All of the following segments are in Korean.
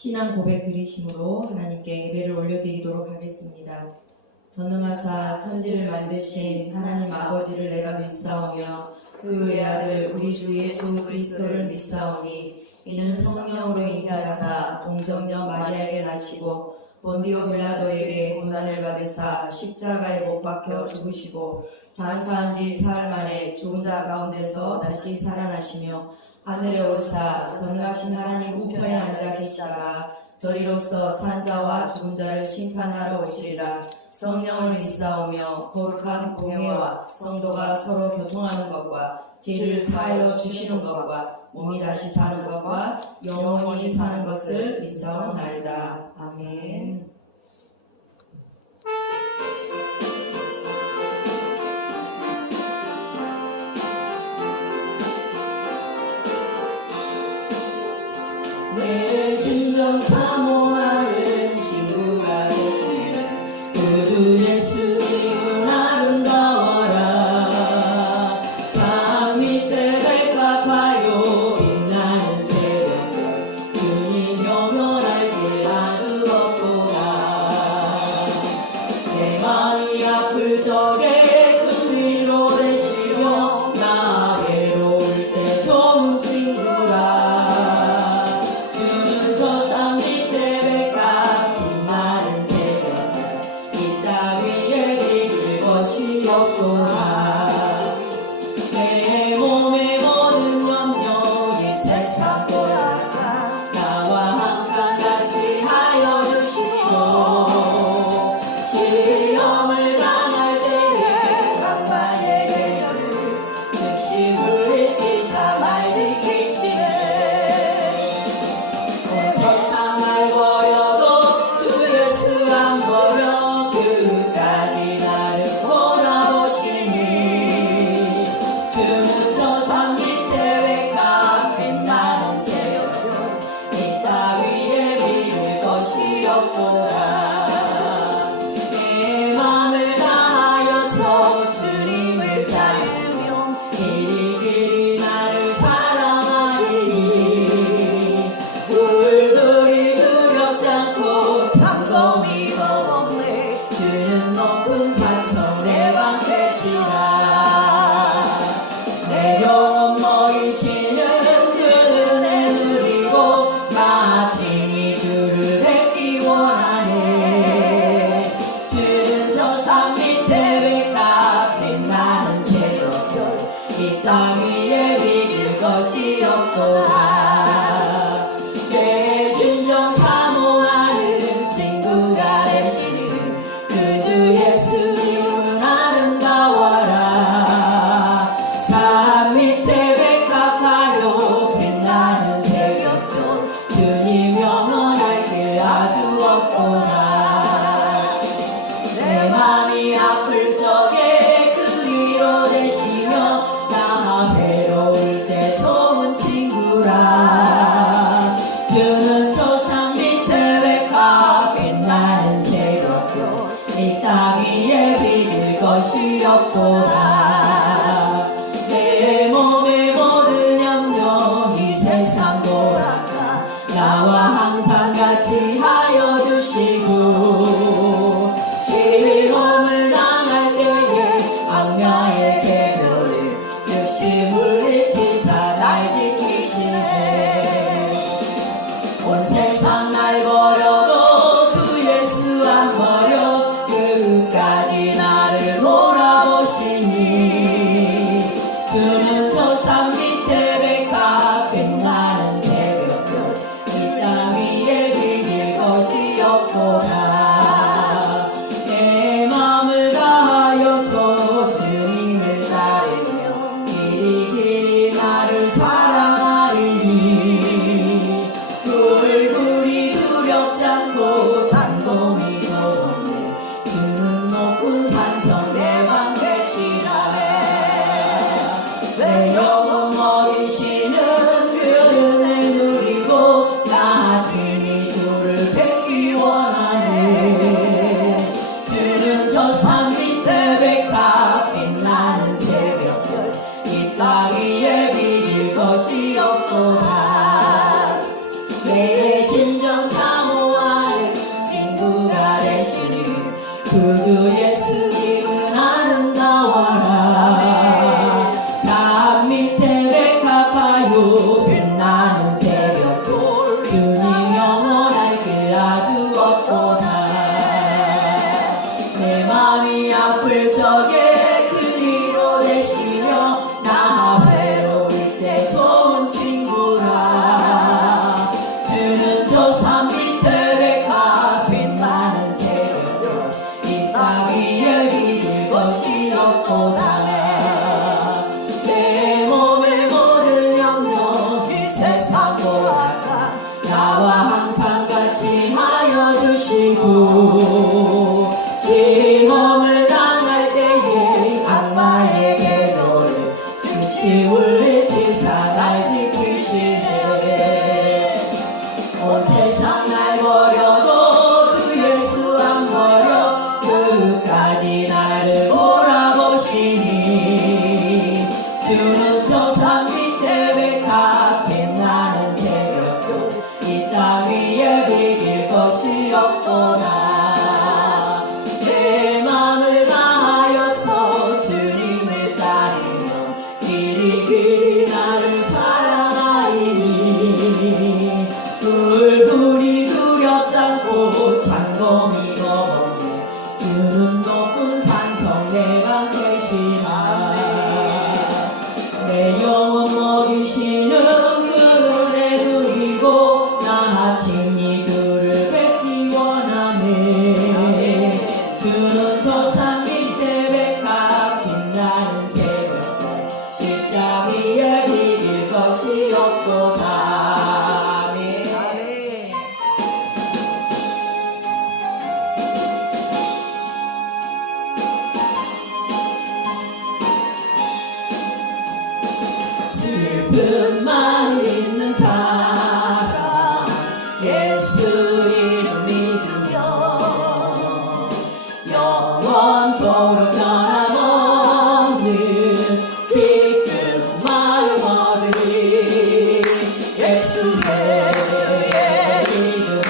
신앙 고백 드리심으로 하나님께 예배를 올려드리도록 하겠습니다. 전능하사 천지를 만드신 하나님 아버지를 내가 믿사오며 그 외아들 우리 주 예수 그리스도를 믿사오니 이는 성령으로 잉태하사 동정녀 마리아에게 나시고 본디오 빌라도에게 고난을 받으사 십자가에 못 박혀 죽으시고 장사한 지 사흘 만에 죽은 자 가운데서 다시 살아나시며 하늘에 오르사 전능하신 하나님 우편에 앉아 계시다가 저리로서 산자와 죽은 자를 심판하러 오시리라. 성령을 믿사오며 거룩한 공회와 성도가 서로 교통하는 것과 죄를 사하여 주시는 것과 몸이 다시 사는 것과 영원히 사는 것을 믿사옵나이다. 아멘. 내 진정 사모하는 친구가 되시는 그 예수 이름 아름다워라. 산 밑에 백합화요 빛나는 새벽별 주님 영원할 길 아주 없구나. 내 마음이 아플 적에 큰 위로 되시며 나 외로울 때 좋은 친구라. 내 몸의 모든 염려 이 세상 돌아가 나와 항상 같이 하여 주시고 시험을 당할 때에 강바의 계율을 즉시 물리치사 날 지키시네. 온 세상 날 버려도 주 예수 안 버려 끝까지 나를 주는 저 산 밑에 외가 빛나는 새벽별 이 땅 위에 비를 것이 없도다. 내 맘을 다하여서 주님을 따르며 길이 나를 사랑하리니 불불이 두렵지 않고 참고 믿어먹네. 주는 높은 산성 내 방 되시라. 내 영혼 먹이시는 그 은혜 누리고 나 친히 주를 뵙기 원하네. 주는 저 산 밑에 외가 빛나는 새벽별 이 땅 위에 비길 것이 없도다. 내 진정 사모하는 친구가 되시는 그 주 예수 이름은 아름다워라. 산 밑에 백합화요 빛나는 새벽별 주님 영원할 길 아주 없구나. 내 맘이 아플 적에 그 위로 되시며 나 외로울 때 좋은 친구라. 주는 저 산 밑에 백합 빛나는 새벽별 이 땅 위에 비길 것이 없도다. 내 몸의 모든 염려 이 세상 돌아가 나와 항상 같이 하여 주시고 시험을 당할 때에 악마의 계별을 즉시 물리치사 날 지키시네. 온 세상 날 버려도 주 예수 안 버려 끝까지 나를 돌아보시니 주는 저 산 밑에 백합 빛나는 새벽별 이 땅 위에 비길 것이 없도다. 내 마음을 다하여서 주님을 따르며 길이 나를 사랑하리니 불불이 두렵지 이기시고 시험을 당할 때에 악마의 궤도를 즉시 지사 날 지키시네. 온 세상 날 버려도 주 예수 안 버려 끝까지 나를 돌아보시니 주는 저 산 밑에 백합 빛나는 새벽별 이 땅 위에 비길 것이 없도다. 내 맘을 다하여서 주님을 따르면 길이 나를 사랑하리니 불불이 두렵지 않고 창검이 거범해 주는 높은 산성 내가 계시나. 내 영혼 먹이시는 그 은혜 누리고 나 친히 주를 뵙기 원하네. 주는 저 산 밑에 백합 빛나는 새벽별 이 땅 위에 비길 것이 없도다. 아멘. 슬픈 마음 있는 사람 예수 이름 믿으며 영원토록 변함없는 기쁜 마음 얻으리. 예수의 이름은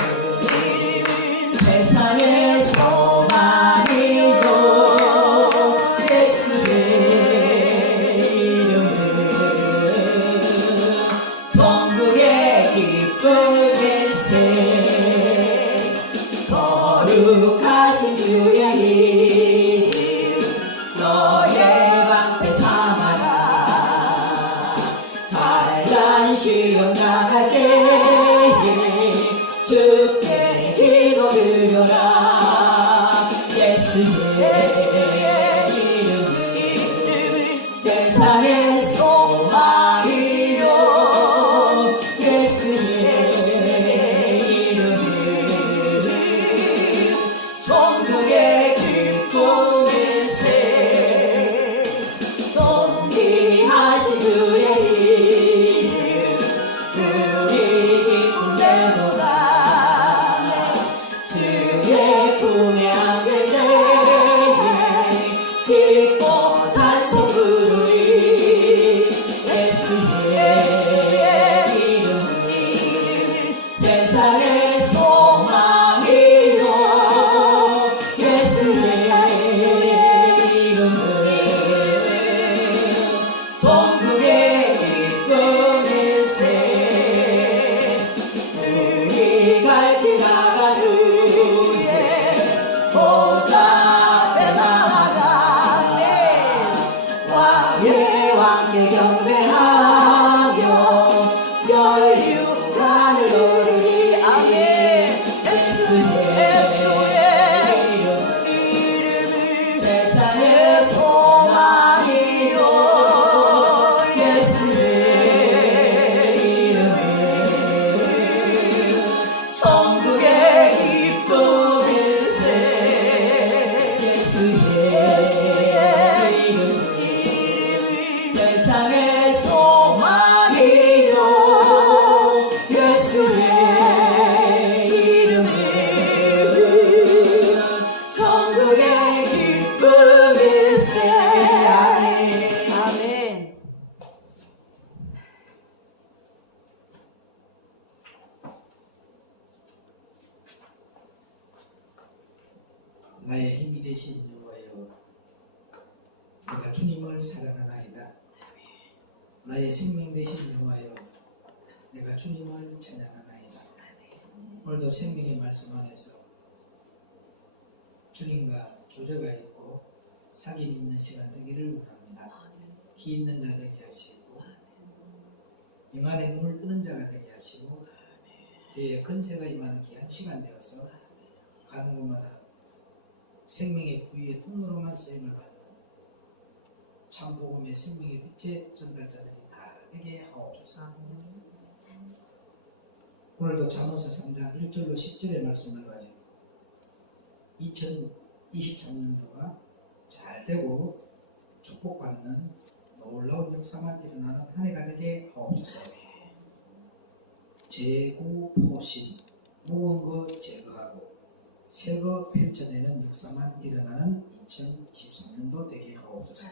세상의 소망이요. 예수의 이름은 천국의 기쁨일세. 거룩하신 주의 이름 너의 방패 삼아라. 환난 시험 당할 때에 주께 기도 드려라. 예수의 이름은 세상의 소망이요. 예수의 이름은 천국의 기쁨일세. 존귀하신 주의 이름 우리 기쁨 되도다. 주의 품에 안길 때에 기뻐 찬송 부르리. 예수의 이름은 세상의 소망이요. 예수의 이름은 천국의 기쁨일세. 우리 갈 길 나간 후에 보좌 앞에 나아가 왕의 왕께 경배하며 멸류관을 오르리. 아멘. 예수의 이름은 세상의 소망이요. 예수의 이름은 천국의 기쁨일세. 예수의 이름은 세상의 소망이요. 예수의 이름은 천국의 기쁨일세. 아멘. 아멘. 나의 힘이 되신 여호와여, 내가 주님을 사랑하나이다. 나의 생명 되신 여호와여, 내가 주님을 찬양하나이다. 오늘도 생명의 말씀 안에서 주님과 교제가 있고 사귐 있는 시간 되기를 원합니다. 기 있는 자 되게 하시고 영안에 눈을 뜨는 자가 되게 하시고 그의 건세가 임하는 귀한 시간 되어서 가는 곳마다 생명의 구유의 통로로만 쓰임을 받는 참복음의 생명의 빛의 전달자들이 다 되게 하옵소서. 오늘도 잠언서 3장 1절로 10절의 말씀을 가지고 2023년도가 잘 되고 축복받는 놀라운 역사만 일어나는 한 해가 되게 하옵소서. 재고 포신, 묵은 것 제거하고 새 것 펼쳐내는 역사만 일어나는 2013년도 되게 하옵소서.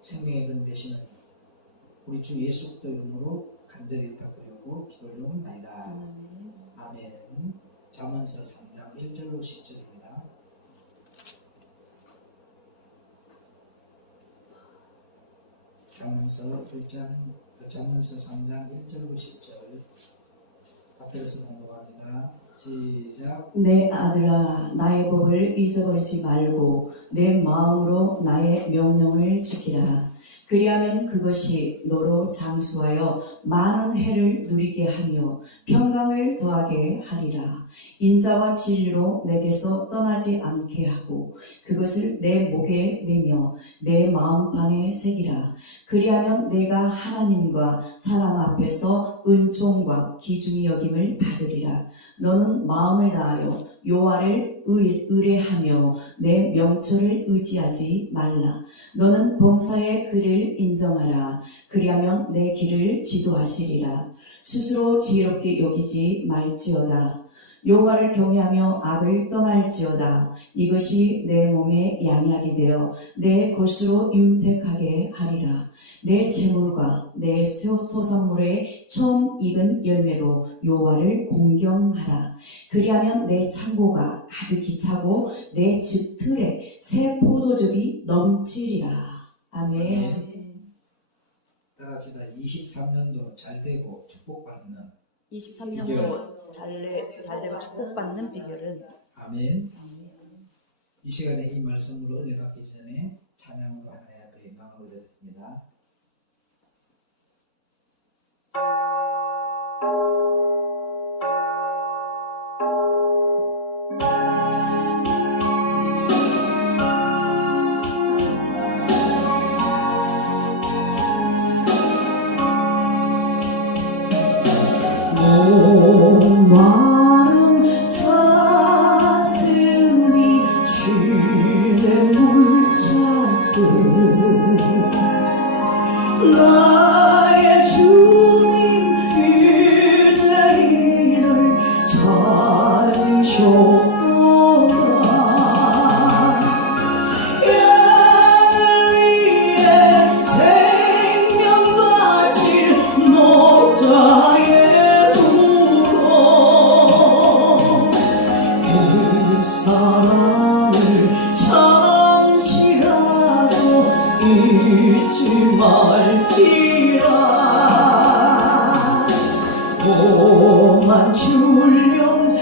생명의 근 되시는 우리 주 예수 그리스도 이름으로 간절히 부탁드리고 기도를 올리옵나이다. 아멘. 잠언서 3장 1절로 10절입니다. 잠언서 3장 1절로 10절 앞에서 공부합니다. 시작. 내 아들아 나의 법을 잊어버리지 말고 내 마음으로 나의 명령을 지키라. 그리하면 그것이 너로 장수하여 많은 해를 누리게 하며 평강을 더하게 하리라. 인자와 진리로 내게서 떠나지 않게 하고 그것을 내 목에 매며 내 마음판에 새기라. 그리하면 내가 하나님과 사람 앞에서 은총과 기중히 여김을 받으리라. 너는 마음을 다하여 여호와를 의뢰하며 내 명철을 의지하지 말라. 너는 범사의 그를 인정하라. 그리하면 내 길을 지도하시리라. 스스로 지혜롭게 여기지 말지어다. 여호와를 경외하며 악을 떠날지어다. 이것이 내 몸에 양약이 되어 내 것으로 윤택하게 하리라. 내 재물과 내 소산물의 처음 익은 열매로 여호와를 공경하라. 그리하면 내 창고가 가득히 차고 내 집 틀에 새 포도즙이 넘치리라. 아멘. 따라합시다. 23년도 잘되고 축복받는 23년도 잘되고 축복받는 비결은 아멘. 이 시간에 이 말씀으로 은혜 받기 전에 찬양으로 하나님 앞에 영광을 올려드립니다. 많은 사슴이 쉴에 물찾듯 나의 주님 이제를 찾으셨도다. 양을 위해 생명 바칠 목자의 사랑을 잠시라도 잊지 말지라. 고만 줄령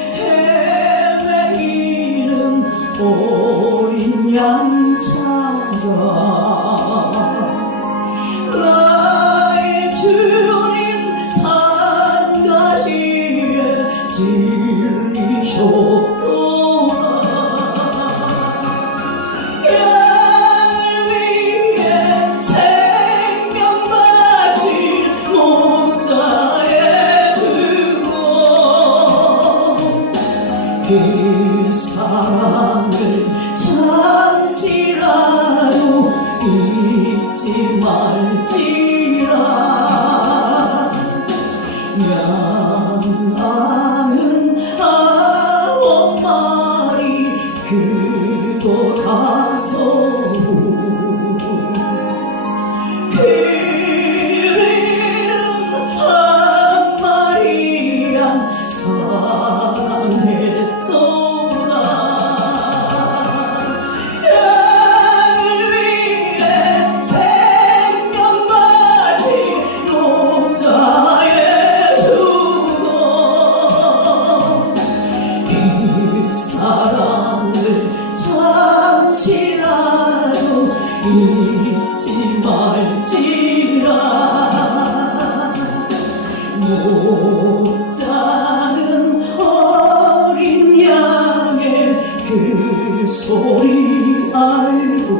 헤매이는 어린 양 찾아 나의 주님 산가시에 진리셨도 그 사랑을 잠시라도 잊지 말지라. 양아는 9마리 그도 다터고 그리는 한 마리 양 사랑했도다. 양을 위해 생명 바친 목자의 수고 그 사랑을 잠시라도 잊지 말지라. 목자는 어린 양의 그 소리 알고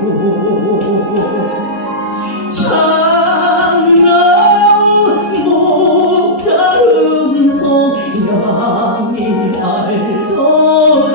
참나온 목자 음성 양이 알도다.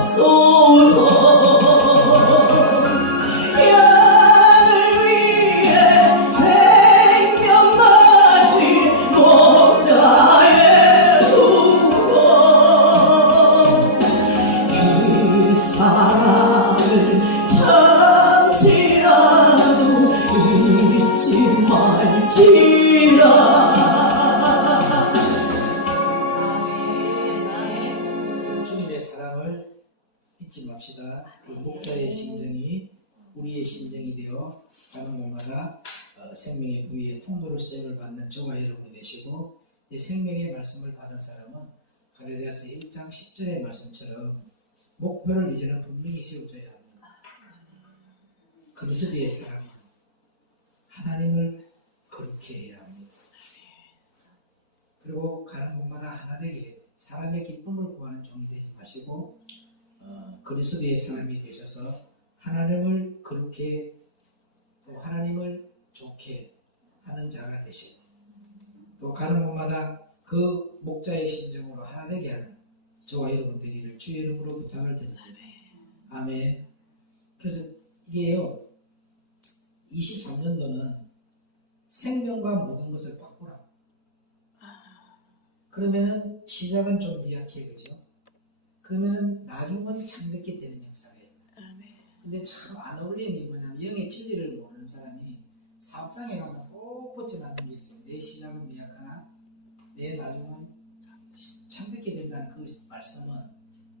주옵소서. 양을 위해 생명 바친 목자의 두고 그 사랑을 잠시라도 잊지 말지라. 주님의 사랑을 잊지 맙시다. 그 목자의 심정이 우리의 심정이 되어 가는 곳마다 생명의 부위에 통로로 쓰임을 받는 저와 여러분이 되시고, 이 생명의 말씀을 받은 사람은 갈라디아서 1장 10절의 말씀처럼 목표를 이제는 분명히 세워줘야 합니다. 그리스도의 사람이 하나님을 거룩히 해야 합니다. 그리고 가는 곳마다 하나 되게 사람의 기쁨을 구하는 종이 되지 마시고 그리스도의 사람이 되셔서 하나님을 거룩히 또 하나님을 좋게 하는 자가 되시고, 또 가는 곳마다 그 목자의 심정으로 하나 되게 하는 저와 여러분 되기를 주의 이름으로 부탁을 드립니다. 아멘. 그래서 이게요, 23년도는 생명과 모든 것을 바꾸라. 그러면은 시작은 좀 미약해, 그죠? 그러면은 나중은 참듣게 되는 역사예요. 근데 참 안 어울리는 게 뭐냐면, 영의 진리를 모르는 사람이 사업장에 가면 꼭 붙여놨는 게 있어요. 내 시작은 미약하나 내 나중은 참듣게 된다는 그 말씀은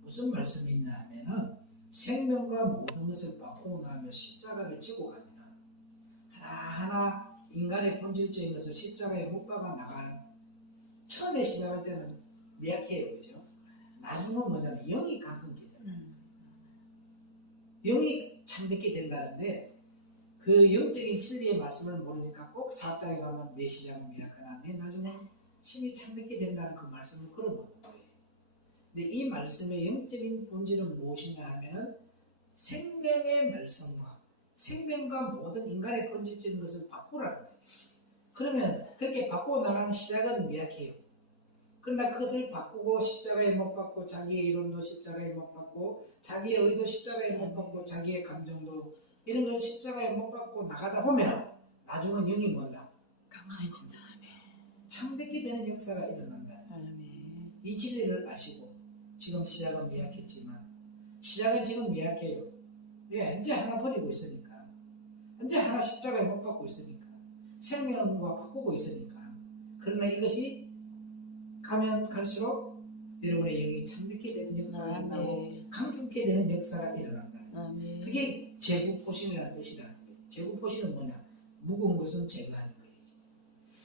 무슨 말씀이냐 하면은, 생명과 모든 것을 바꾸고 나면 십자가를 지고 갑니다. 하나하나 인간의 본질적인 것을 십자가에 못 박아 나간, 처음에 시작할 때는 미약해요, 그죠? 나중은 뭐냐면 영이 강건케 된다. 영이 참듣게 된다는데, 그 영적인 진리의 말씀을 모르니까 꼭 사업장에 가면 내 시작은 미약하나 내 나중은 심히 참듣게 된다는 그 말씀을 걸어놓는 거예요. 근데 이 말씀의 영적인 본질은 무엇이냐 하면은, 생명의 말씀과 생명과 모든 인간의 본질적인 것을 바꾸라는 거예요. 그러면 그렇게 바꾸어 나가는 시작은 미약해요. 그러나 그것을 바꾸고 십자가에 못 박고, 자기의 이론도 십자가에 못 박고, 자기의 의도 십자가에 못 박고, 자기의 감정도 이런 건 십자가에 못 박고 나가다 보면 나중은 영이 뭔다? 강해진다. 참듣게 되는 역사가 일어난다. 이 진리를 아시고, 지금 시작은 미약했지만 시작은 지금 미약해요. 왜? 이제 하나 버리고 있으니까, 이제 하나 십자가에 못 박고 있으니까, 생명과 바꾸고 있으니까. 그러나 이것이 가면 갈수록 여러분의 영이 참듣게 되는 역사가 일어나고 강중케 되는 역사가 일어난다. 그게 제국포신이라는 뜻이라는 거예요. 제국포신은 뭐냐? 묵은 것은 제거하는 거예요.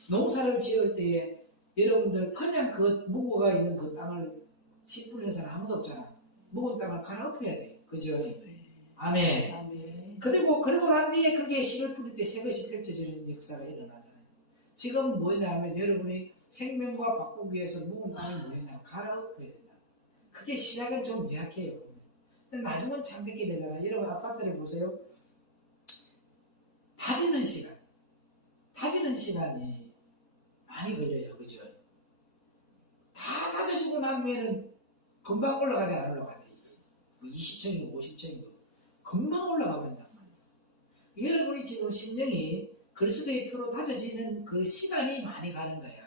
농사를 지을 때에 여러분들 그냥 그 묵어가 있는 그 땅을 씨 뿌리는 사람 아무도 없잖아. 묵은 땅을 갈아엎어야 돼. 그죠? 아멘. 그리고 난 뒤에 그게 씨를 뿌릴 때 새 것이 펼쳐지는 역사가 일어나잖아요. 지금 뭐냐 하면, 여러분이 생명과 바꾸기 위해서 묵은 땅을 뭐냐면 갈아엎어야 된다. 그게 시작은 좀 미약해요. 근데 나중은 참듣게 되잖아요. 여러분 아파트를 보세요. 다지는 시간이 많이 걸려요. 그죠? 다 다져지고 나면은 금방 올라가대, 안 올라가대? 20층이고 50층이고 금방 올라가 버린단 말이에요. 여러분이 지금 심령이 그리스도의 피로 다져지는 그 시간이 많이 가는 거야.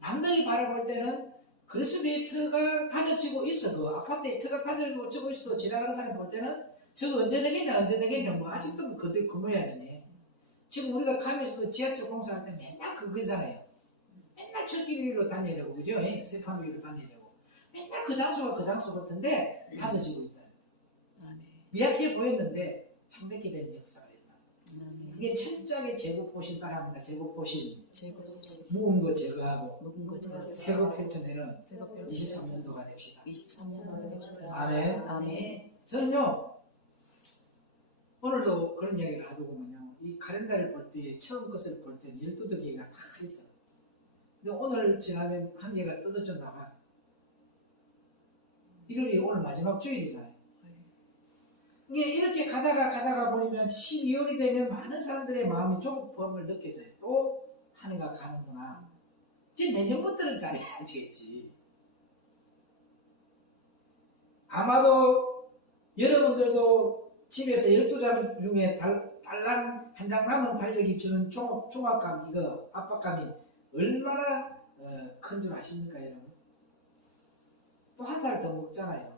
남들이 바라볼 때는 그리스도의 터가 다져지고 있어. 그 아파트에 터가 다져지고 있어도 지나가는 사람이 볼 때는 저거 언제 되겠냐 뭐 아직도 그들 그 모양이네. 지금 우리가 가면서도 지하철 공사할 때 맨날 그거잖아요. 맨날 철길 위로 다녀야 되고, 그죠? 세판 위로 다녀야 되고, 맨날 그 장소가 그 장소 같은데 다져지고 있다. 미약해 보였는데 참되게 된 역사가 있다. 이게 철저하게 제국포신 따라합니다. 제국포신. 묵은 거 제거하고 새거 펼쳐내는 23년도가 됩시다. 아멘. 저는요, 오늘도 그런 이야기를 하고 보면요, 이 카렌다를 볼 때 처음 것을 볼 때 12개가 다 있어. 근데 오늘 지나면 한 개가 뜯어져 나가. 1월이 오늘 마지막 주일이잖아요. 이게 이렇게 가다가 보면 12월이 되면 많은 사람들의 마음이 조급함을 느껴져요. 또 한 해가 가는구나. 이제 내년부터는 잘해야 되겠지. 아마도 여러분들도 집에서 12장 중에 달랑 한 장 남은 달력이 주는 종합감, 이거 압박감이 얼마나 큰 줄 아십니까, 여러분? 또 한 살 더 먹잖아요.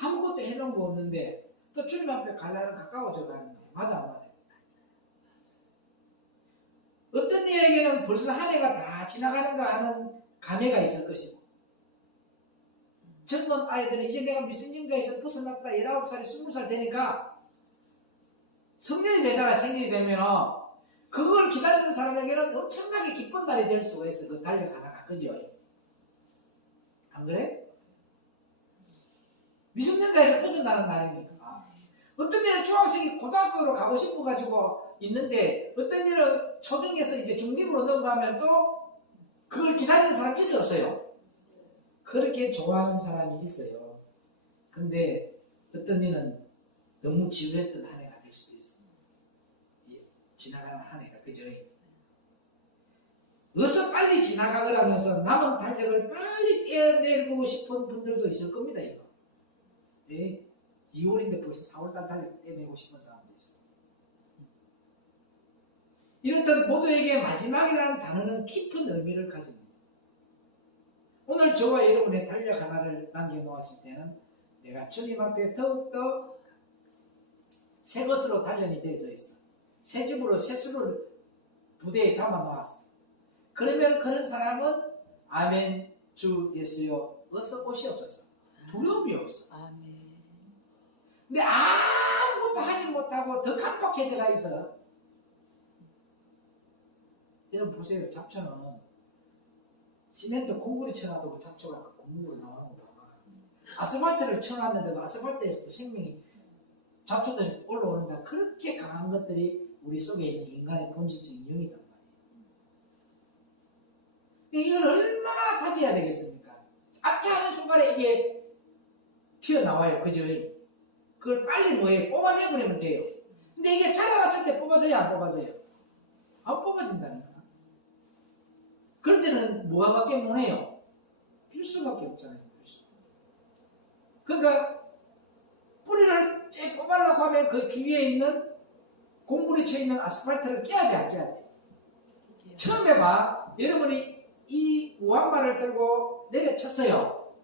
아무것도 해놓은 거 없는데 또 주님 앞에 갈 날은 가까워져 가는 거예요. 맞아, 안 맞아요? 어떤 이에게는 벌써 한 해가 다 지나가는가 하는 감회가 있을 것이고, 젊은 아이들은 이제 내가 미성년자에서 벗어났다 19살이 20살 되니까 성년이 되잖아. 생년이 되면 그걸 기다리는 사람에게는 엄청나게 기쁜 날이 될 수가 있어. 그 달력 하나가. 그죠? 안 그래? 미성년자에서 벗어나는 날이니까. 어떤 애는 중학생이 고등학교로 가고 싶어가지고 있는데, 어떤 애는 초등에서 이제 중딩으로 넘어가면 또 그걸 기다리는 사람이 있어요, 없어요? 그렇게 좋아하는 사람이 있어요. 근데 어떤 애는 너무 지루했던 한 해가 될 수도 있어요. 지나가는 한 해가. 그죠? 어서 빨리 지나가거라면서 남은 달력을 빨리 떼어내고 싶은 분들도 있을 겁니다, 이거. 네. 2월인데 벌써 4월달 달력 떼내고 싶은 사람도 있어요. 이렇듯 모두에게 마지막이라는 단어는 깊은 의미를 가집니다. 오늘 저와 여러분의 달력 하나를 남겨놓았을 때는 내가 주님 앞에 더욱더 새 것으로 단련이 되어져 있어. 새 집으로 새 수를 부대에 담아놓았어. 그러면 그런 사람은 아멘 주 예수여 어서 오시옵소서. 두려움이 없어. 아멘. 근데 아무것도 하지 못하고 더 깜빡해져가 있어. 여러분 보세요. 잡초는 시멘트 콩구리 쳐놔도 그 잡초가 그 콩구리로 나오는 거 봐. 아스팔트를 쳐놨는데도 아스팔트에서도 생명이 잡초들이 올라오는데 그렇게 강한 것들이 우리 속에 있는 인간의 본질적인 영이단 말이에요. 근데 이걸 얼마나 다져야 되겠습니까? 아차 하는 순간에 이게 튀어나와요. 그죠? 그걸 빨리 뭐해? 뽑아내버리면 돼요. 근데 이게 자라났을 때 뽑아져요? 안 뽑아져요? 안 뽑아진다니까. 그럴 때는 뭐가 밖에 못해요? 필수밖에 없잖아요. 필수. 그러니까 뿌리를 째 뽑으려고 하면 그 주위에 있는 공물이 쳐있는 아스팔트를 깨야 돼, 안 깨야 돼? 처음에 봐. 여러분이 이 우한말을 들고 내려쳤어요.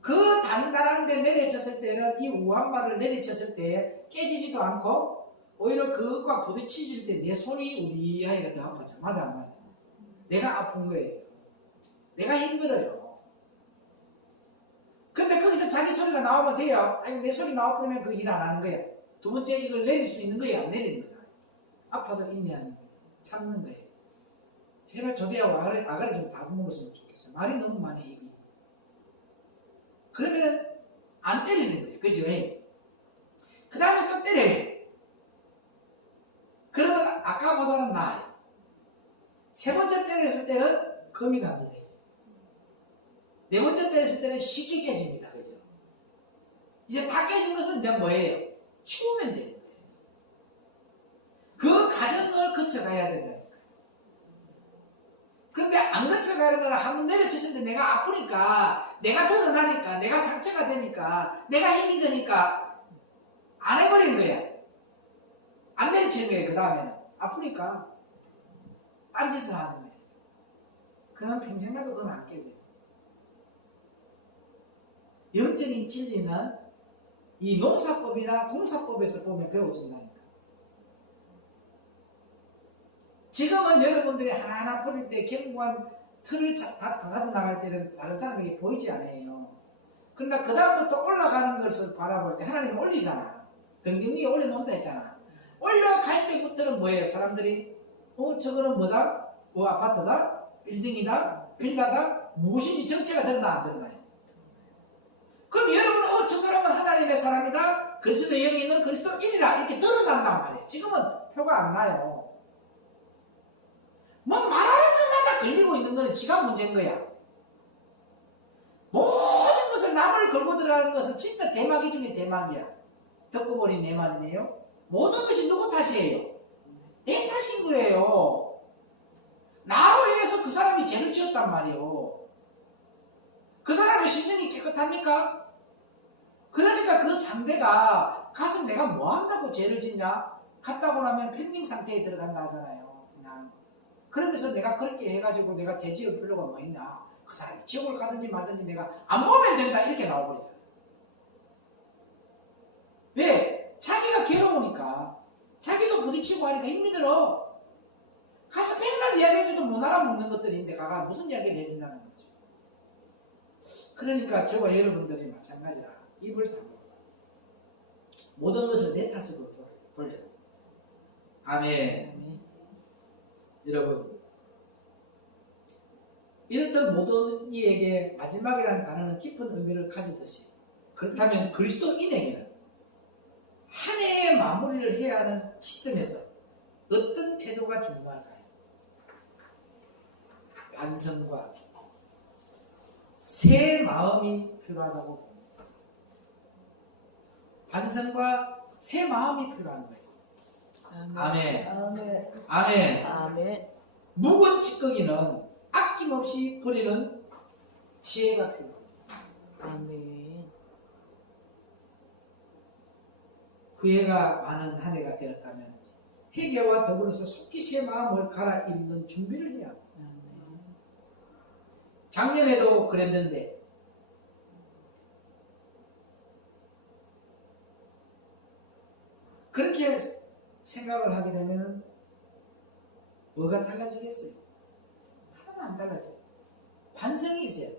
그 단단한 데 내려쳤을 때는 이 우한말을 내려쳤을 때 깨지지도 않고 오히려 그것과 부딪힐 때 내 손이 우리아이가 더 아파져. 맞아, 안 맞아? 내가 아픈 거예요. 내가 힘들어요. 근데 거기서 자기 소리가 나오면 돼요. 아니, 내 소리 나와버리면 그 일 안 하는 거야. 두 번째 이걸 내릴 수 있는 거야, 안 내리는 거잖아요. 아파도 인내하는 거예요. 참는 거예요. 제발 조대하고 아가리 좀 다듬어줬으면 좋겠어요. 말이 너무 많이 입이. 그러면은 안 때리는 거예요. 그죠? 그 다음에 또 때려요. 그러면 아까보다는 나아요. 세 번째 때렸을 때는 금이 갑니다. 네 번째 때렸을 때는 쉽게 깨집니다. 그죠? 이제 다 깨진 것은 이제 뭐예요? 치우면 되는 거예요. 그 과정을 거쳐가야 된다니까요. 그런데 안 거쳐가는 걸 한번 내려쳤을 때 내가 아프니까, 내가 드러나니까, 내가 상처가 되니까, 내가 힘이 드니까 안 해버리는 거야. 안 내려치는 거예요. 그 다음에는 아프니까 딴짓을 하는 거예요. 그러면 평생 가도 그건 안 깨져요. 영적인 진리는 이 농사법이나 공사법에서 보면 배워진다니까. 지금은 여러분들이 하나하나 버릴 때 견고한 틀을 다 다져나갈 때는 다른 사람에게 보이지 않아요. 그러나 그 다음부터 올라가는 것을 바라볼 때 하나님은 올리잖아. 등등 위에 올려놓는다 했잖아. 올라갈 때부터는 뭐예요? 사람들이 저거는 뭐다? 뭐 아파트다? 빌딩이다? 빌라다? 무엇인지 정체가 드러나 안 드러나요? 그럼 여러분은 저 사람은 하나님의 사람이다. 그리스도의 영이 있는 그리스도인이라 이렇게 드러난단 말이에요. 지금은 표가 안 나요. 뭐 말하는 것마다 걸리고 있는 거는 지가 문제인 거야. 모든 것을 남을 걸고 들어가는 것은 진짜 대마귀 중에 대마귀야. 듣고 보니 내 말이네요. 모든 것이 누구 탓이에요? 내 탓인 거예요. 나로 인해서 그 사람이 죄를 지었단 말이에요. 그 사람의 심령이 깨끗합니까? 그러니까 그 상대가 가서 내가 뭐 한다고 죄를 짓냐? 갔다고 나면 팬딩 상태에 들어간다 하잖아요. 그냥. 그러면서 내가 그렇게 해가지고 내가 죄 지을 필요가 뭐 있냐? 그 사람이 지옥을 가든지 말든지 내가 안 보면 된다. 이렇게 나와버리잖아요. 왜? 자기가 괴로우니까. 자기도 부딪히고 하니까 힘이 들어. 가서 맨날 이야기해줘도 못 알아먹는 것들인데 가가 무슨 이야기를 해준다는 거죠. 그러니까 저와 여러분들이 마찬가지라 입을 다물어. 모든 것을 내 탓으로 돌려. 아멘. 여러분, 이렇듯 모든 이에게 마지막이라는 단어는 깊은 의미를 가지듯이, 그렇다면 그리스도인에게는 한 해의 마무리를 해야 하는 시점에서 어떤 태도가 중요할까요? 반성과 새 마음이 필요하다고 봅니다. 반성과 새 마음이 필요한 거예요. 아멘. 아멘. 아멘. 아멘. 묵은 찌꺼기는 아낌없이 버리는 지혜가 필요합니다. 아멘. 후회가 많은 한 해가 되었다면 회개와 더불어서 속히 새 마음을 갈아입는 준비를 해야 합니다. 작년에도 그랬는데 그렇게 생각을 하게 되면 뭐가 달라지겠어요? 하나도 안 달라져요. 반성이 있어요.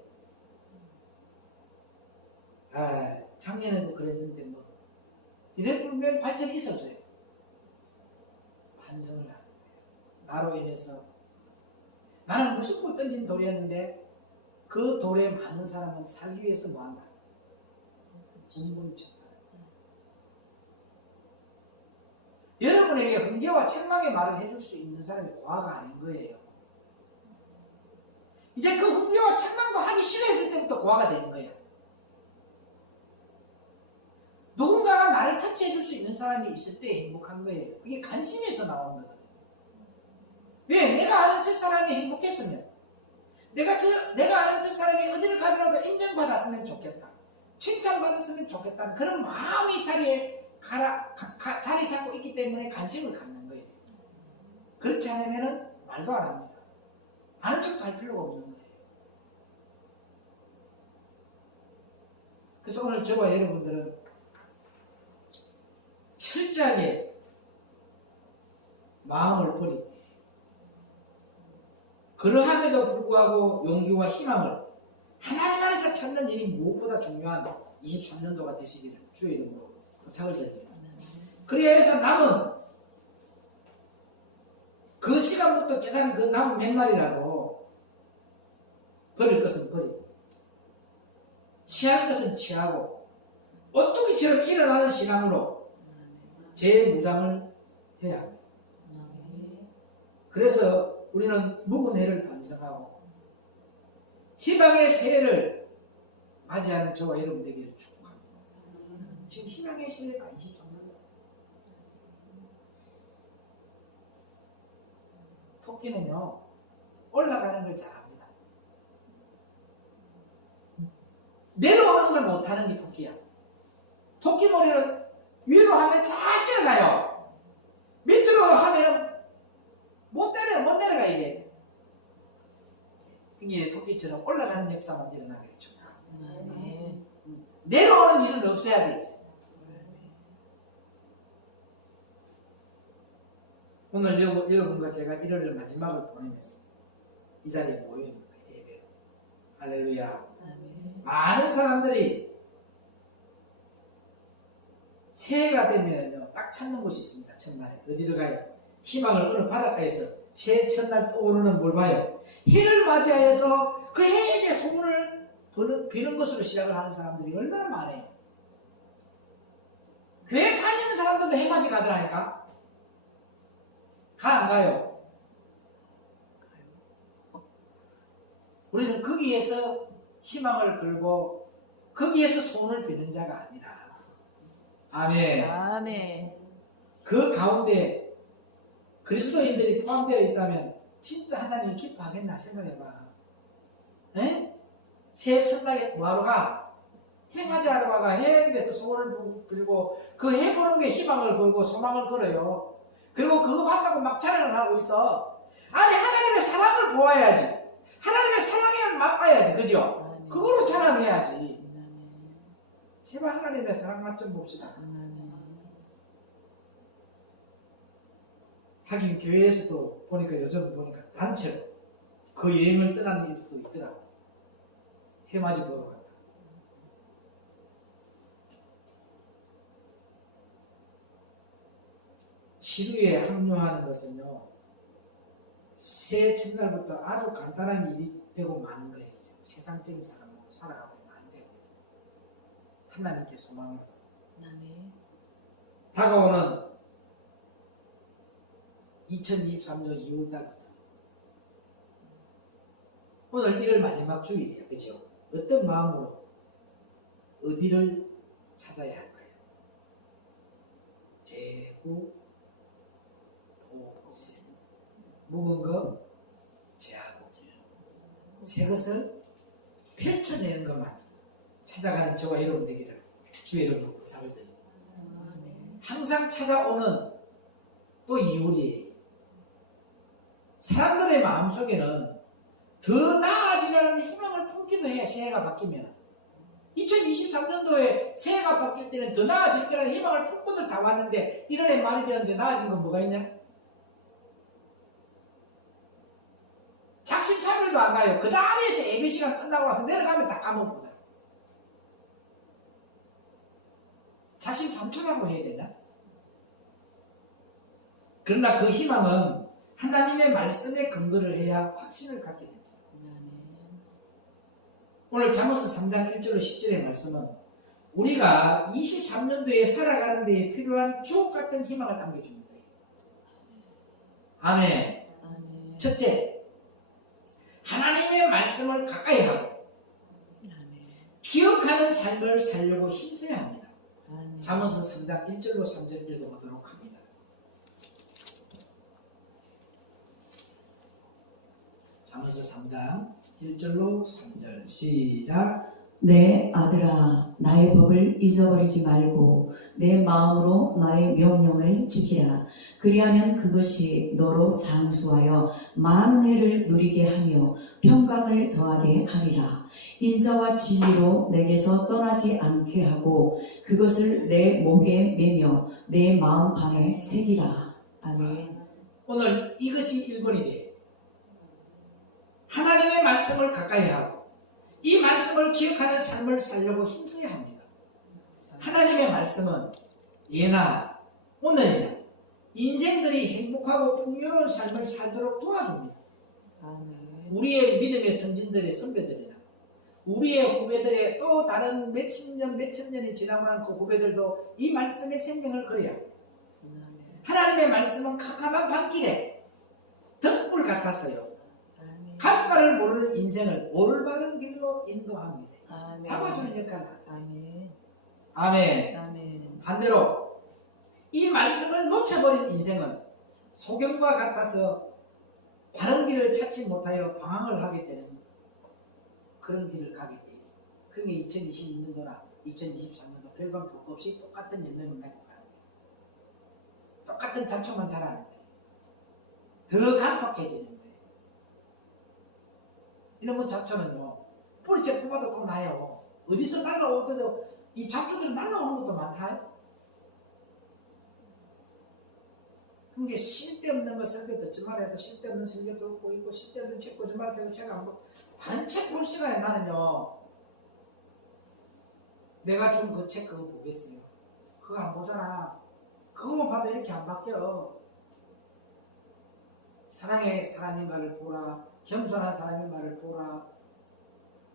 아, 작년에도 그랬는데 뭐 이래보면 발전이 있어 없어요? 반성을 하는 거예요. 나로 인해서 나는 무슨 물 던진 돌이었는데 그 돌에 많은 사람은 살기 위해서 뭐한다? 붕붕쳤다. 여러분에게 훈계와 책망의 말을 해줄 수 있는 사람이 고아가 아닌 거예요. 이제 그 훈계와 책망도 하기 싫어했을 때부터 고아가 되는 거예요. 누군가가 나를 터치해줄 수 있는 사람이 있을 때 행복한 거예요. 그게 관심에서 나오는 거거든요. 왜? 내가 아는 첫 사람이 행복했으면, 내가 아는 첫 사람이 어디를 가더라도 인정받았으면 좋겠다, 칭찬받았으면 좋겠다, 그런 마음이 자리에 자리 잡고 있기 때문에 관심을 갖는 거예요. 그렇지 않으면 말도 안 합니다. 아는 척도 할 필요가 없는 거예요. 그래서 오늘 저와 여러분들은 철저하게 마음을 버리고, 그러함에도 불구하고 용기와 희망을 하나님 안에서 찾는 일이 무엇보다 중요한 23년도가 되시기를 주의 이름으로 부탁을 드립니다. 그래야 해서 남은 그 시간부터 깨달은 그 남은 몇 날이라도 버릴 것은 버리고, 취할 것은 취하고, 오뚜기처럼 일어나는 신앙으로 재무장을 해야 합니다. 그래서 우리는 묵은 해를 반성하고 희망의 새해를 맞이하는 저와 여러분 되기를 축복합니다. 지금 희망의 새해가 23년도. 토끼는요, 올라가는 걸 잘합니다. 내려오는 걸 못하는 게 토끼야. 토끼 머리는 위로 하면 잘 뛰어가요. 밑으로 하면 못 내려가, 이게. 이게 토끼처럼 올라가는 역사만 일어나기를 축복합니다. 내려오는 일은 없어야 되지. 오늘 여러분과 제가 1월을 마지막을 보내면서 이 자리에 모여있는 거예요. 예배로. 할렐루야. 많은 사람들이 새해가 되면요, 딱 찾는 곳이 있습니다. 첫날에. 어디로 가요? 희망을 어느 바닷가에서 새해 첫날 떠오르는 뭘 봐요? 해를 맞이하여서 그 해에게 소문을 비는 것으로 시작을 하는 사람들이 얼마나 많아요. 교회 다니는 사람들도 해맞이 가더라니까. 가 안 가요? 우리는 거기에서 희망을 걸고 거기에서 소원을 비는 자가 아니라, 아멘. 아멘. 그 가운데 그리스도인들이 포함되어 있다면 진짜 하나님이 기뻐하겠나 생각해봐. 에? 새해 첫날에 뭐하러 가? 해맞이하러 가가 해에서 소원을 빌고 그 해보는 게 희망을 걸고 소망을 걸어요. 그리고 그거 봤다고 막 자랑을 하고 있어. 아니 하나님의 사랑을 보아야지. 하나님의 사랑을 맛봐야지. 그죠? 아멘. 그거로 자랑해야지. 아멘. 제발 하나님의 사랑만 좀 봅시다. 아멘. 하긴 교회에서도 보니까 요즘 보니까 단체로 그 여행을 떠나는 일도 있더라고. 해맞이 보러 갔다. 시루에 합류하는 것은요, 새해 첫날부터 아주 간단한 일이 되고 마는 거예요. 이제 세상적인 사람으로 살아가고 있는 안 되고 하나님께 소망을 아멘. 다가오는 2023년 2월달부터 오늘 1월 마지막 주일이에요. 그죠? 어떤 마음으로 어디를 찾아야 할까요? 재고 보세 묵은 거 제하고 새 것을 펼쳐내는 것만 찾아가는 저와 여러분 되기를 주의 이름으로 부탁을 드립니다. 아멘. 항상 찾아오는 또 2월이에요. 사람들의 마음속에는 더 나아지려는 희망을 품기도 해. 새해가 바뀌면 2023년도에 새해가 바뀔 때는 더 나아질 거라는 희망을 품고들 다 왔는데 1월에 말이 되었는데 나아진 건 뭐가 있냐? 작심 3일도 안 가요. 그 자리에서 예배 시간 끝나고 나서 내려가면 다 까먹거든. 작심 3초라고 해야 되나? 그러나 그 희망은 하나님의 말씀에 근거를 해야 확신을 갖게 됩니다. 아멘. 오늘 잠언서 3장 1절로 10절의 말씀은 우리가 23년도에 살아가는 데에 필요한 주옥 같은 희망을 안겨줍니다. 아멘. 아멘. 첫째, 하나님의 말씀을 가까이 하고 아멘. 기억하는 삶을 살려고 힘써야 합니다. 아멘. 잠언서 3장 1절로 3절 읽어보도록 합니다. 잠언서 3장 1절로 3절 시작. 내 아들아 나의 법을 잊어버리지 말고 내 마음으로 나의 명령을 지키라. 그리하면 그것이 너로 장수하여 많은 해를 누리게 하며 평강을 더하게 하리라. 인자와 진리로 내게서 떠나지 않게 하고 그것을 내 목에 매며 내 마음판에 새기라. 아멘. 오늘 이것이 1번이 돼요. 하나님의 말씀을 가까이 하고 이 말씀을 기억하는 삶을 살려고 힘써야 합니다. 하나님의 말씀은 예나 오늘이나 인생들이 행복하고 풍요로운 삶을 살도록 도와줍니다. 아멘. 우리의 믿음의 선진들의 선배들이나 우리의 후배들의 또 다른 몇십 년, 몇천 년이 지나고 난 그 후배들도 이 말씀에 생명을 걸어야 합니다. 아멘. 하나님의 말씀은 캄캄한 밤길에 등불 같았어요. 아멘. 갓발을 모르는 인생을 올바른 길로 인도합니다. 아멘. 잡아주는 역할을 합니다. 아멘. 아멘. 아멘. 반대로 이 말씀을 놓쳐버린 인생은 소경과 같아서 바른 길을 찾지 못하여 방황을 하게 되는 그런 길을 가게 돼 있어요. 그게 2022년도나 2023년도 별반 볼 것 없이 똑같은 열매를 맺고 가는 거예요. 똑같은 잡초만 자라는 거예요. 더 간박해지는 거예요. 이놈의 잡초는요, 뿌리째 뽑아도 또 나요. 어디서 날라오더라도 이 잡초들이 날라오는 것도 많다. 그게 쓸데없는 거 설교 듣지 말아도 쓸데없는 설교 듣고 있고 쓸데없는 책 보지 말아도 책 안 보고 다른 책 볼 시간에 나는요, 내가 준 그 책 그거 보겠어요. 그거 안 보잖아. 그거만 봐도 이렇게 안 바뀌어. 사랑의 사람인가를 보라. 겸손한 사람인가를 보라.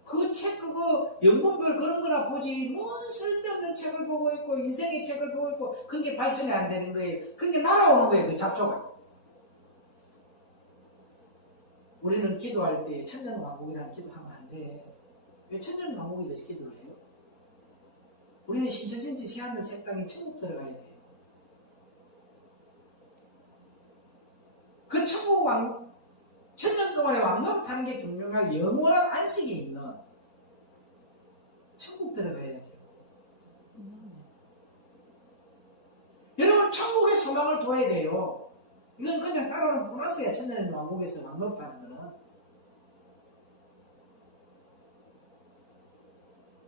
그 책 그거 연봉별 그런 거나 보지 뭔 쓸데없는 책을 보고 있고 인생의 책을 보고 있고 그게 발전이 안 되는 거예요. 그게 날아오는 거예요. 그 잡초가. 우리는 기도할 때 천년왕국이라는 기도하면 안 돼. 왜 천년왕국에 대해서 기도를 해요? 우리는 신천신지 새하늘 새 땅에 천국 들어가야 돼요. 그 천국 천년 동안의 왕노릇하는 게 중요한 영원한 안식이 있는 천국 들어가야죠. 소망을 둬야 돼요. 이건 그냥 따라오는 보너스야. 천년의 왕국에서 왕노릇하는 거는.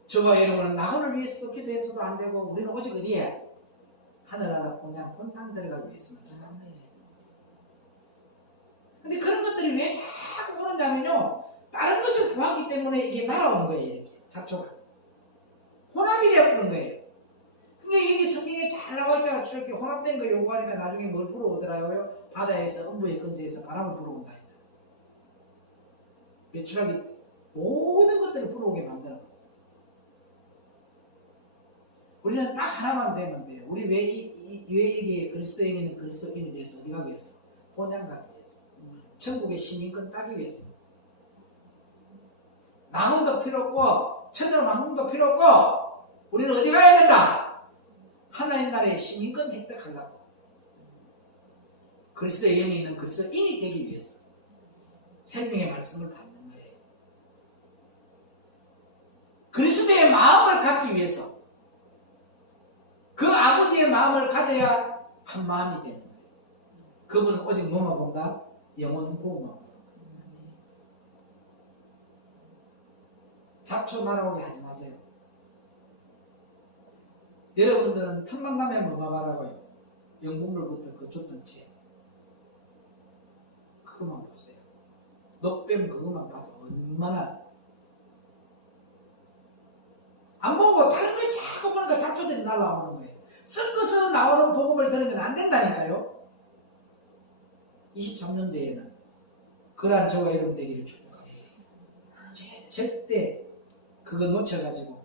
저와 여러분은 나홀을 위해서도 기도해서도 안 되고, 우리는 오직 어디에? 하늘나라 그냥 본땅 들어가기 위해서만. 근데 그런 것들이 왜 자꾸 오는냐면요, 다른 것을 보았기 때문에 이게 날아오는 거예요. 이렇게 잡초가 혼합이 되어버린 거예요. 근데 여기 성경에 잘 나와있잖아. 저렇게 혼합된 거 요구하니까 나중에 뭘 불어오더라고요. 바다에서 음부의 근처에서 바람을 불어온다 했잖아. 매출하기 모든 것들을 불어오게 만드는 거죠. 우리는 딱 하나만 되면 돼요. 우리 왜 이게 그리스도인은 그리스도인이 돼서 우리가 위해서 본향 가기 위해서, 천국의 시민권 따기 위해서. 나훈도 필요 없고 천년 왕궁도 필요 없고, 우리는 어디 가야 된다? 하나님 나라의 시민권 획득하려고. 그리스도의 영이 있는 그리스도인이 되기 위해서 생명의 말씀을 받는 거예요. 그리스도의 마음을 갖기 위해서, 그 아버지의 마음을 가져야 한 마음이 되는 거예요. 그분은 오직 뭐만 본다? 영혼은 보고만 본다. 잡초 날아오게 하지 마세요. 여러분들은 틈만 나면 뭐가 바라고요? 영국물부터 그 줬던 책, 그것만 보세요. 녹뱀 그것만 봐도 얼마나 안 보고 다른 걸 자꾸 보니까 잡초들이 날아오는 거예요. 섞어서 나오는 복음을 들으면 안 된다니까요. 23년 뒤에는 그러한 저와 여러분 되기를 축복합니다. 절대 그거 놓쳐가지고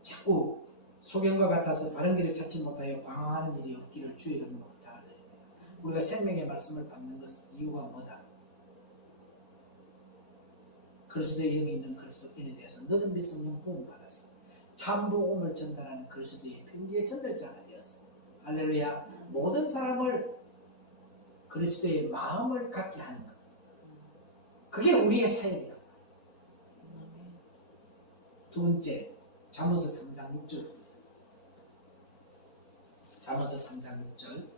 자꾸 소경과 같아서 바른 길을 찾지 못하여 방황하는 일이 없기를 주의 이름으로 부탁드립니다. 우리가 생명의 말씀을 받는 것은 이유가 뭐다? 그리스도의 영이 있는 그리스도인에 대해서 너는 몇 성령 부음 받았어. 참 복음을 전달하는 그리스도의 편지의 전달자가 되었어. 할렐루야. 모든 사람을 그리스도의 마음을 갖게 하는 것, 그게 우리의 사역이다. 두 번째, 잠언서 3장 6절. 잠언서 3장 6절.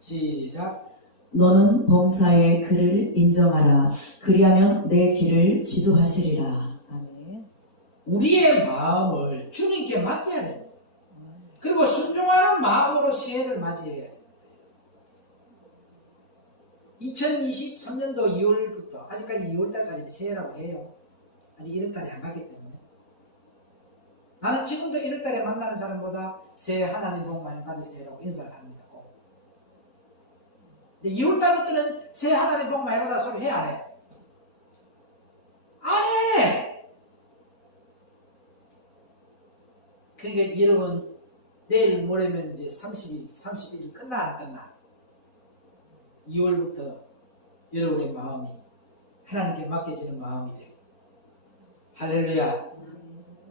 시작. 너는 범사의 그를 인정하라. 그리하면 내 길을 지도하시리라. 아멘. 우리의 마음을 주님께 맡겨야 됩니다. 그리고 순종하는 마음으로 새해를 맞이해야 됩니다. 2023년도 2월부터 아직까지 2월달까지 새해라고 해요. 아직 1월달에 안 갔기 때문에. 나는 지금도 1월달에 만나는 사람보다 새해 하나님 복 많이 받으세요라고 인사를 합니다. 근데 2월달부터는 새해 하나님 복 많이 받아 소리 해 안 해? 안 해! 그러니까 여러분, 내일 모레면 이제 31일 끝나 안 끝나? 2월부터 여러분의 마음이 하나님께 맡겨지는 마음이 돼요. 할렐루야.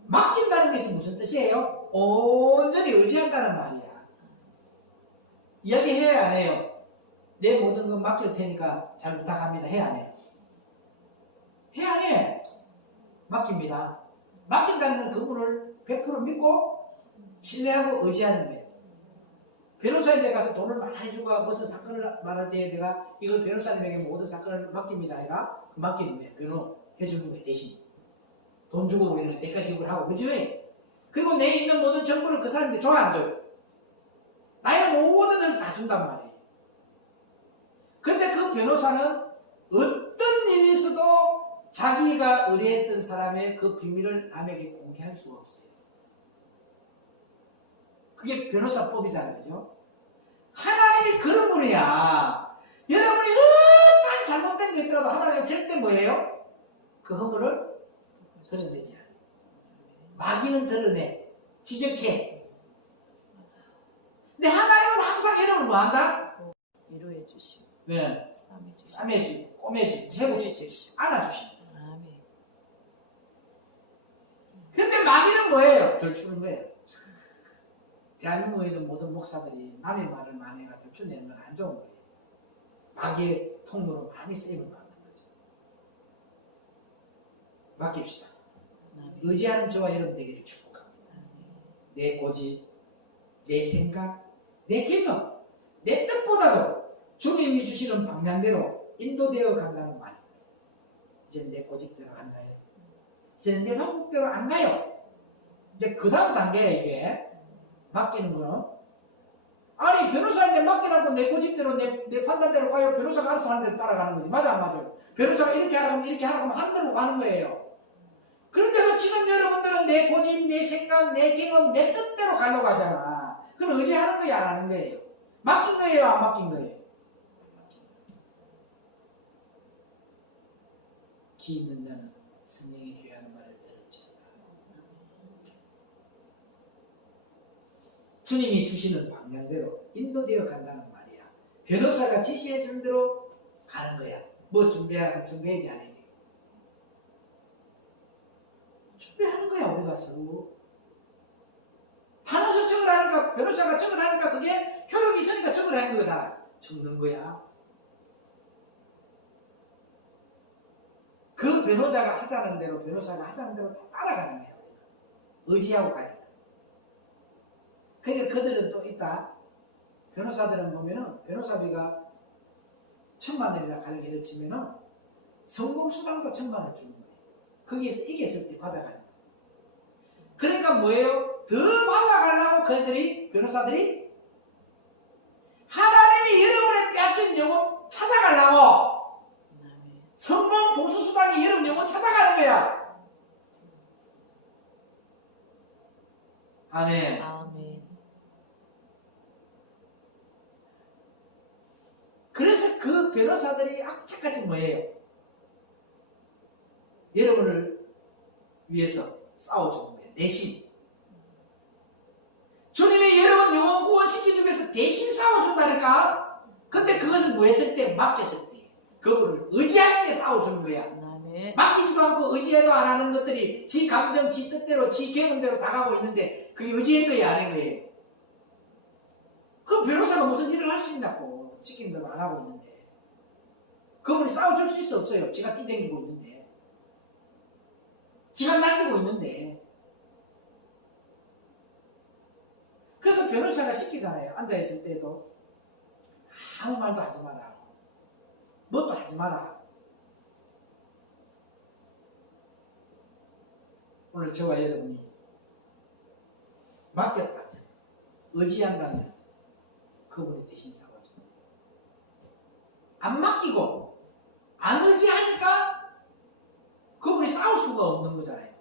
맡긴다는 것이 무슨 뜻이에요? 온전히 의지한다는 말이야. 이야기해야 안 해요? 내 모든 건 맡길 테니까 잘 부탁합니다. 해 안 해요? 해 안 해? 맡깁니다. 맡긴다는 건 그분을 100% 믿고 신뢰하고 의지하는 거예요. 변호사인데 가서 돈을 많이 주고 무슨 사건을 말할 때 내가 이거 변호사님에게 모든 사건을 맡깁니다. 내가 맡기는 거예요. 변호해주는 거예요. 대신 돈 주고 우리는 대가 지불하고, 그죠? 그리고 내 있는 모든 정보를 그 사람한테 줘야 안 줘요? 나의 모든 걸 다 준단 말이에요. 근데 그 변호사는 어떤 일이 있어도 자기가 의뢰했던 사람의 그 비밀을 남에게 공개할 수가 없어요. 그게 변호사법이잖아요. 그죠? 하나님이 그런 분이야. 여러분이 어떤 잘못된 게 있더라도 하나님은 절대 뭐예요? 그 허물을 드러내지 않아요. 마귀는 드러내, 지적해. 근데 하나님은 항상 여러분을 뭐 한다? 위로해 주시고, 네. 싸매주고, 꼬매주고, 회복시키고, 안아주시고. 아멘. 근데 마귀는 뭐예요? 덜추는 거예요. 대한민국에 있는 모든 목사들이 남의 말을 많이 해가 덜추내는 건 안 좋은 거예요. 마귀의 통로로 많이 쓰임을 받는 거죠. 맡깁시다. 의지하는 저와 여러분 되기를 축복합니다. 내 고집, 내 생각, 내 개념, 내 뜻보다도 주님이 주시는 방향대로 인도되어 간다는 말이에요. 이제 내 고집대로 안 가요. 이제 내 방법대로 안 가요. 이제 그 다음 단계야 이게. 맡기는 거는. 아니 변호사한테 맡겨놓고 내 고집대로 내 판단대로 가요. 변호사가 알아서 하는 대로 따라가는 거지. 맞아 안 맞아요? 변호사가 이렇게 하라고 하면 이렇게 하라고 하면 하는 대로 가는 거예요. 그런데도 지금 여러분들은 내 고집, 내 생각, 내 경험, 내 뜻대로 가려고 하잖아. 그럼 의지하는 거예요? 안 하는 거예요? 맡긴 거예요? 안 맡긴 거예요? 기 있는 자는 성령이 귀하는 말을 들을지어다. 주님이 주시는 방향대로 인도되어 간다는 말이야. 변호사가 지시해 준 대로 가는 거야. 뭐 준비하라면 준비해야 돼, 안 해야 돼? 준비하는 거야, 우리가 서로. 단어서 적을 하니까, 변호사가 적을 하니까 그게 효력이 있으니까 적을 하는 거잖아. 적는 거야. 그 변호사가 하자는 대로, 변호사가 하자는 대로 다 따라가는 거야. 의지하고 가니까. 그러니까 그들은 또 있다. 변호사들은 보면은, 변호사비가 1,000,000원이나 가령 예를 치면은, 성공수당도 1,000,000원을 주는 거예요. 거기에서 이겼을 때 받아가는 거예요. 그러니까 뭐예요? 더 받아가려고 그들이, 변호사들이 하나님이 여러분의 빼앗긴 영혼 찾아가려고 성공 보수수당이 여러분 영혼 찾아가는 거야. 아멘. 아멘. 그래서 그 변호사들이 악착같이 뭐예요? 여러분을 위해서 싸워주는 거예요. 대신. 주님이 여러분 영혼 구원시키기 위해서 대신 싸워준다니까? 근데 그것을 뭐 했을 때? 맡겼을 때. 그분을 의지할 때 싸워주는 거야. 아멘. 맡기지도 않고 의지해도 안 하는 것들이 지 감정, 지 뜻대로, 지 경험대로 다 가고 있는데 그게 의지한 거예요? 안 한 거예요? 그럼 변호사가 무슨 일을 할 수 있냐고. 지킴대로 안 하고 있는데. 그분이 싸워줄 수 있어 없어요? 지가 뛰댕기고 있는데. 지가 날뛰고 있는데. 그래서 변호사가 시키잖아요. 앉아있을 때도 아무 말도 하지 마라. 뭣도 하지 마라. 오늘 저와 여러분이 맡겼다면, 의지한다면 그분이 대신 사과줍니다. 안 맡기고 안 의지하니까 그분이 싸울 수가 없는 거잖아요.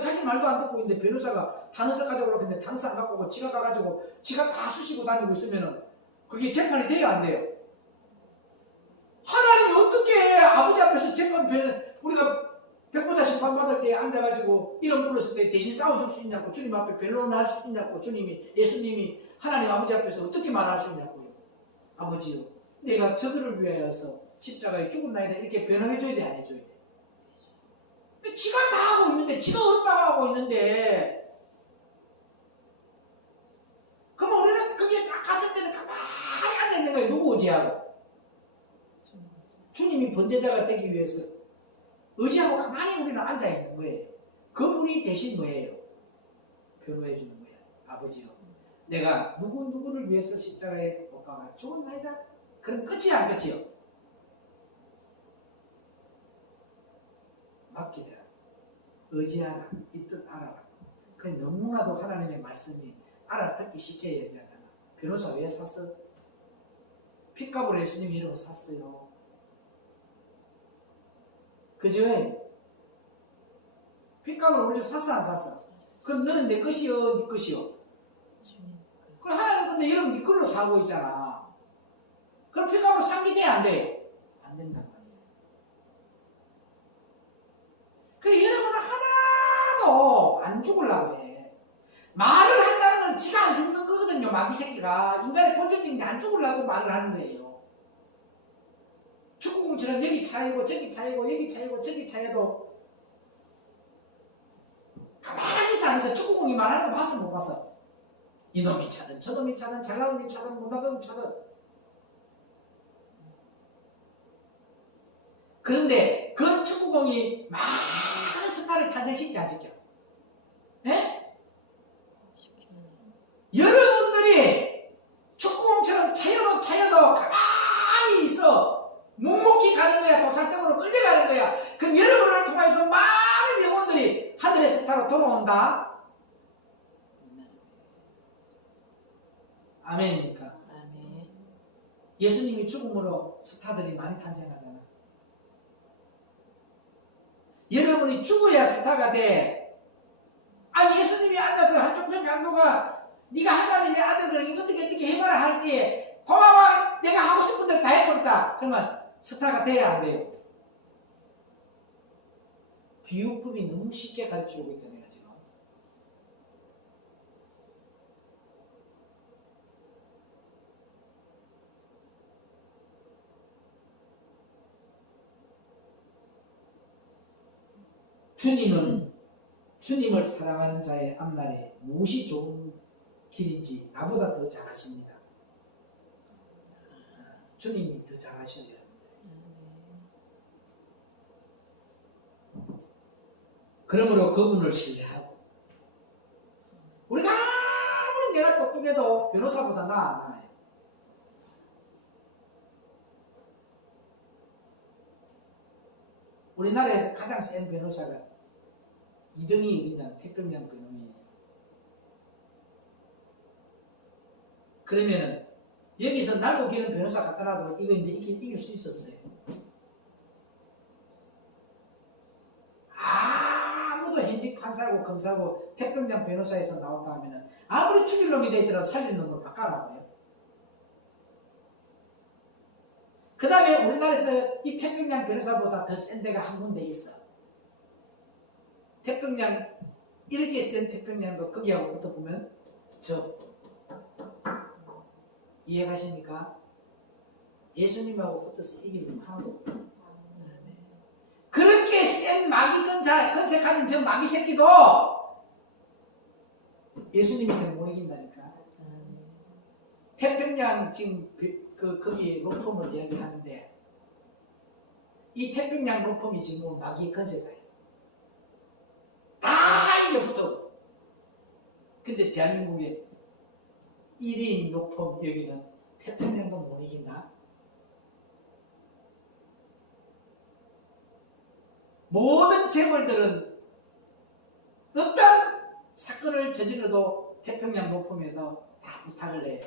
자기 말도 안 듣고 있는데 변호사가 단서 가져오라고 했는데 단서 안 갖고 오고 지가 가가지고 지가 다 쑤시고 다니고 있으면은 그게 재판이 돼요, 안 돼요? 하나님이 어떻게 아버지 앞에서 재판, 우리가 백보자 심판 받을 때 앉아가지고 이런 불렀을 때 대신 싸워줄 수 있냐고, 주님 앞에 변론을 할 수 있냐고, 주님이, 예수님이 하나님 아버지 앞에서 어떻게 말할 수 있냐고요. 아버지요, 내가 저들을 위하여서 십자가에 죽었나이다 이렇게 변호해줘야 돼, 안 해줘야 돼? 근데 지가 다 하고 있는데, 지가 어렵다고 하고 있는데, 그러면 우리는 거기에 딱 갔을 때는 가만히 앉아있는 거예요. 누구 의지하고? 주님이 번제자가 되기 위해서 의지하고 가만히 우리는 앉아있는 거예요. 그분이 대신 뭐예요? 변호해 주는 거예요. 아버지요, 내가 누구를 위해서 십자가에 못 박아 죽었나이다? 그럼 끝이야, 안 끝이요? 맡기라, 의지하라, 이 뜻 알아라. 그 너무나도 하나님의 말씀이 알아듣기 쉽게 얘기하잖아. 변호사 왜 샀어? 핏값으로 예수님 이름을 샀어요. 그죠? 핏값을 올려 샀어, 안 샀어? 그럼 너는 내 것이요, 네 것이요? 그럼 하나님 근데 여러분 네 걸로 사고 있잖아. 그럼 핏값으로 산 게 돼, 안 돼? 안 된단 말이에요. 그 여러분은 하나도 안 죽으려고 해. 말을 한다는 건 지가 안 죽는 거거든요. 마귀 새끼가. 인간의 본질적인 게 안 죽으려고 말을 하는 거예요. 축구공처럼 여기 차이고 저기 차이고 여기 차이고 저기 차이도 가만히 있어 안에서 축구공이 말하는 거 봤어, 못 봤어? 이놈이 차든 저놈이 차든 잘나온 놈이 차든 못나온 놈이 차든. 그런데 그 축구공이 많은 스타를 탄생시켜 안 시켜? 예? 여러분들이 축구공처럼 차이도 아멘이니까. 아멘. 예수님이 죽음으로 스타들이 많이 탄생하잖아. 여러분이 죽어야 스타가 돼. 아니 예수님이 앉아서 한종편 장로가 네가 하나님의 아들을 어떻게 해봐라 할 때에 고마워 내가 하고 싶은 대로 다 해버렸다. 그러면 스타가 돼야 안 돼요? 비유법이 너무 쉽게 가르치고 있다 내가 지금. 주님을 사랑하는 자의 앞날에 무엇이 좋은 길인지 나보다 더 잘 아십니다. 주님이 더 잘 아셔야 합니다. 그러므로 그분을 신뢰하고 우리가 아무리 내가 똑똑해도 변호사보다 나아요. 우리나라에서 가장 센 변호사가 이등이입니다. 태평양 변호인이에요. 그러면은 여기서 날고 기는 변호사 갖다 놔도 이거 이제 이길 수 있어 없어요? 아무도 현직 판사고 검사고 태평양 변호사에서 나온다 하면은 아무리 죽일 놈이 되더라도 살릴 놈을 바꿔놔요. 그 다음에 우리나라에서 이 태평양 변호사보다 더 센 데가 한 군데 있어. 태평양 이렇게 센 태평양도 거기하고 붙어보면 저 이해가십니까? 예수님하고 붙어서 이기는 건 하나도 없다. 그렇게 센 마귀 건세 가진 저 마귀 새끼도 예수님한테 못 이긴다니까. 태평양 지금 거기 로펌을 이야기하는데 이 태평양 로펌이 지금 마귀 건세자예요. 다 이겨붙어. 근데 대한민국에 1인 로펌 여기는 태평양도 못 이긴다. 모든 재벌들은 어떤 사건을 저질러도 태평양 로펌에서 다 부탁을 해요.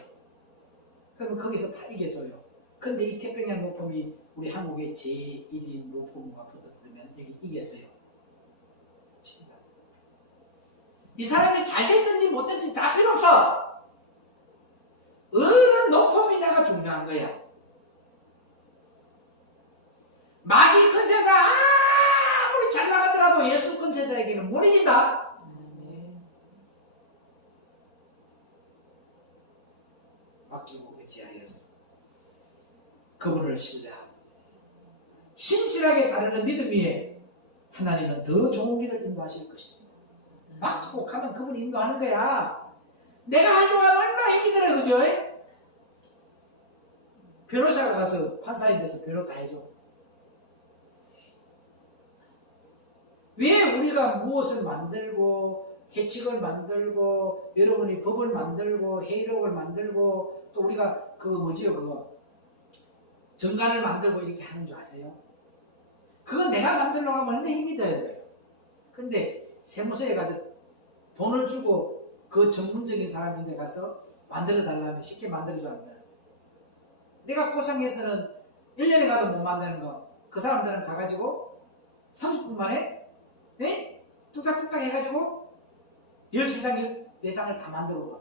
그러면 거기서 다 이겨줘요. 그런데 이 태평양 로펌이 우리 한국의 제1인 로펌과 붙어버리면 여기 이겨져요. 진짜. 이 사람이 잘 됐든지 못 됐든지 다 필요 없어. 어느 로펌이냐가 중요한 거야. 마귀 건세자 아무리 잘 나가더라도 예수 건세자에게는 못 이긴다. 맡기고 의지하여서 그분을 신뢰하고 신실하게 따르는 믿음 위에 하나님은 더 좋은 길을 인도하실 것입니다. 맡기고 가면 그분이 인도하는 거야. 내가 할 동안 얼마나 힘들어, 그죠? 변호사가 가서 판사인 데서 변호 다 해줘. 왜 우리가 무엇을 만들고 해칙을 만들고 여러분이 법을 만들고 회의록을 만들고 또 우리가 그거 정관을 만들고 이렇게 하는 줄 아세요? 그건 내가 만들려고 하면 얼마나 힘이 들어요. 근데 세무서에 가서 돈을 주고 그 전문적인 사람인데 가서 만들어 달라면 쉽게 만들어줘 안 돼. 내가 고상에서는 1년에 가도 못 만드는 거 그 사람들은 가가지고 30분 만에 뚝딱뚝딱 해가지고 13장 14장을 다 만들어 봐.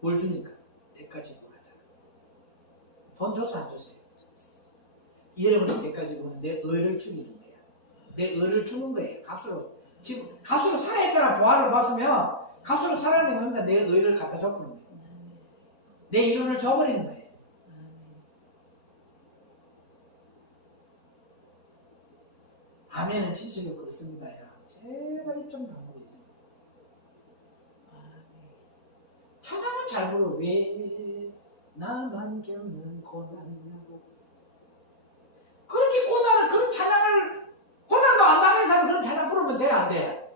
뭘 주니까? 대가지 하잖아. 돈 줘서 안 줘서요? 여러분이 대가지 보면 내 의를 죽이는 거야. 내 의를 주는 거예요. 값으로. 지금 값으로 살아했잖아. 보화를 봤으면 값으로 살아내는 겁니다. 내 의를 갖다 줘버리는 거예요. 내 이론을 줘버리는 거예요. 아멘은 진실로 그렇습니다. 야. 제발 입 좀 다물이지. 찬양은 잘 부르. 왜 나만 겪는 고난이냐고. 그렇게 고난을, 그런 찬양을, 고난도 안 당한 사람 그런 찬양 부르면 돼, 안 돼?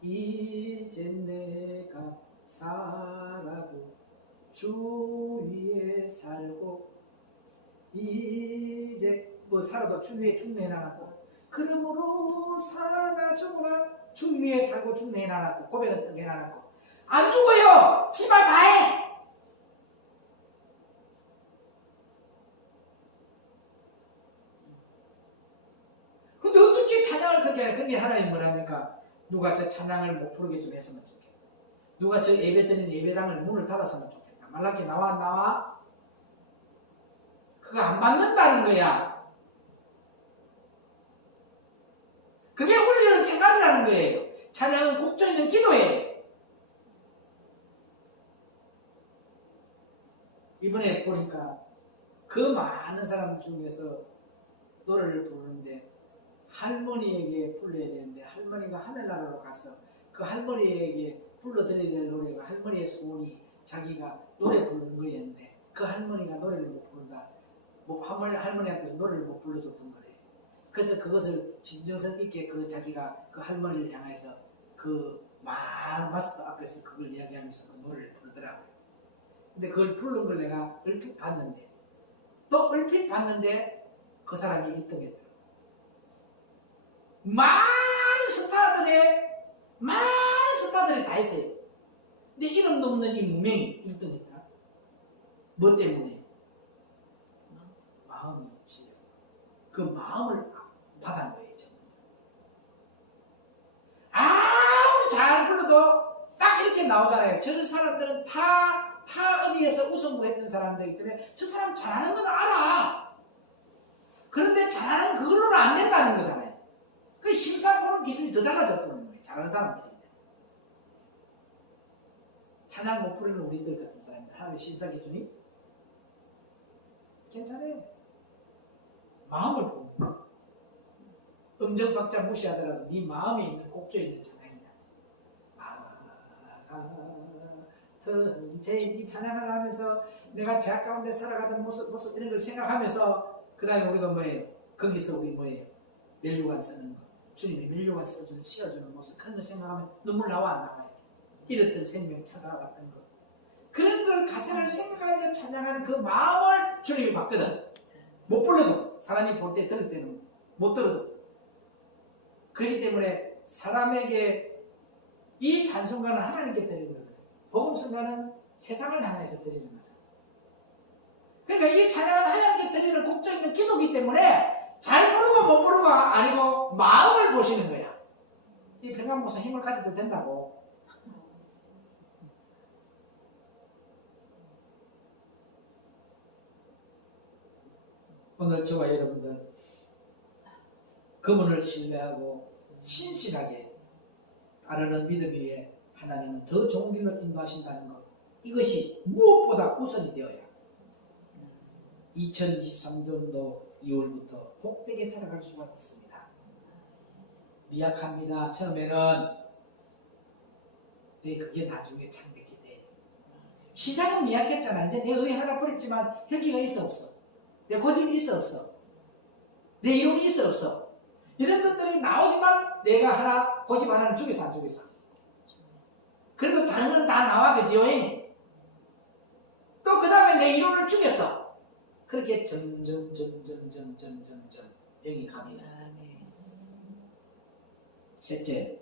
이제 내가 살아도 주 위에 살고, 이제 살아도 주 위에 죽네 해놔놨고, 그러므로 살아나 죽으나 주 위에 살고 죽네 해놔놨고, 고백은 떡 해놔놨고, 안 죽어요. 지발 다 해. 근데 어떻게 찬양을 그렇게 해? 근데 하나님 뭐랍니까? 누가 저 찬양을 못 부르게 좀 했으면 좋겠다. 누가 저 예배 드리는 예배당을 문을 닫았으면 좋겠다. 말라기 나와 안 나와? 그거 안 받는다는 거야. 그게 울리는 꽹과리라는 거예요. 찬양은 곡조 있는 기도예요. 이번에 보니까 그 많은 사람 중에서 노래를 부르는데 할머니에게 불러야 되는데 할머니가 하늘나라로 가서 그 할머니에게 불러드려야 될 노래가 할머니의 소원이 자기가 노래 부르는 거였는데 그 할머니가 노래를 못 부른다. 뭐 할머니 앞에서 노래를 못 불러줬던 거래요. 그래서 그것을 진정성 있게 그 자기가 그 할머니를 향해서 그 많은 마스터 앞에서 그걸 이야기하면서 그 노래를 부르더라고요. 근데 그걸 부른 걸 내가 얼핏 봤는데 또 얼핏 봤는데 그 사람이 1등했더라고요. 많은 스타들이 다 했어요. 근데 이름도 없는 이 무명이 1등했더라. 뭐 때문에? 마음이 있지. 그 마음을 받은 거예요. 아무리 잘 불러도 딱 이렇게 나오잖아요. 저런 사람들은 타 어디에서 우승부 했던 사람들이기 때문에 저 사람 잘하는 건 알아. 그런데 잘하는 그걸로는 안 된다는 거잖아요. 그 심사 보는 기준이 더 달라졌다는 거예요. 잘하는 사람들인데. 찬양 못 부르는 우리들 같은 사람들 하나님의 심사 기준이 괜찮아요. 마음을 보는 거예요. 음정 박자 무시하더라도 네 마음에 있는 곡조에 있는 찬양이다. 이 찬양을 하면서 내가 제약 가운데 살아가던 모습 이런 걸 생각하면서 그 다음에 우리가 뭐예요? 거기서 우리 뭐예요? 멜로간 쓰는 거. 주님이 멜로간 써주는 씌워주는 모습 그런 걸 생각하면 눈물 나와 안 나와요? 잃었던 생명 찾아왔던 거. 그런 걸 가사를 생각하며 찬양하는 그 마음을 주님이 받거든. 못 불러도 사람이 볼 때 들을 때는 못 들어도. 그렇기 때문에 사람에게 이 찬송가는 하나님께 드리는 거거든. 복음성가는 세상을 향해서 드리는 거잖아. 그러니까 이 찬양은 하나님께 드리는 곡조 있는 기도기 때문에 잘 부르고 못 부르고가 아니고 마음을 보시는 거야. 이 평강모사 힘을 가져도 된다고. 오늘 저와 여러분들 그분을 신뢰하고 신실하게 따르는 믿음 위에 하나님은 더 좋은 길로 인도하신다는 것, 이것이 무엇보다 우선이 되어야 2023년도 2월부터 복되게 살아갈 수가 있습니다. 미약합니다. 처음에는 그게 나중에 창됐기 때문에. 시작은 미약했잖아. 이제 내 의 하나 버렸지만 혈기가 있어 없어? 내 고집이 있어 없어? 내 이론이 있어 없어? 이런 것들이 나오지만 내가 하나 고집 하나는 죽여서 안 죽여서. 그래도 다른 건 다 나와. 그지요? 또 그 다음에 내 이론을 죽였어. 그렇게 점점 영이 강해져. 셋째,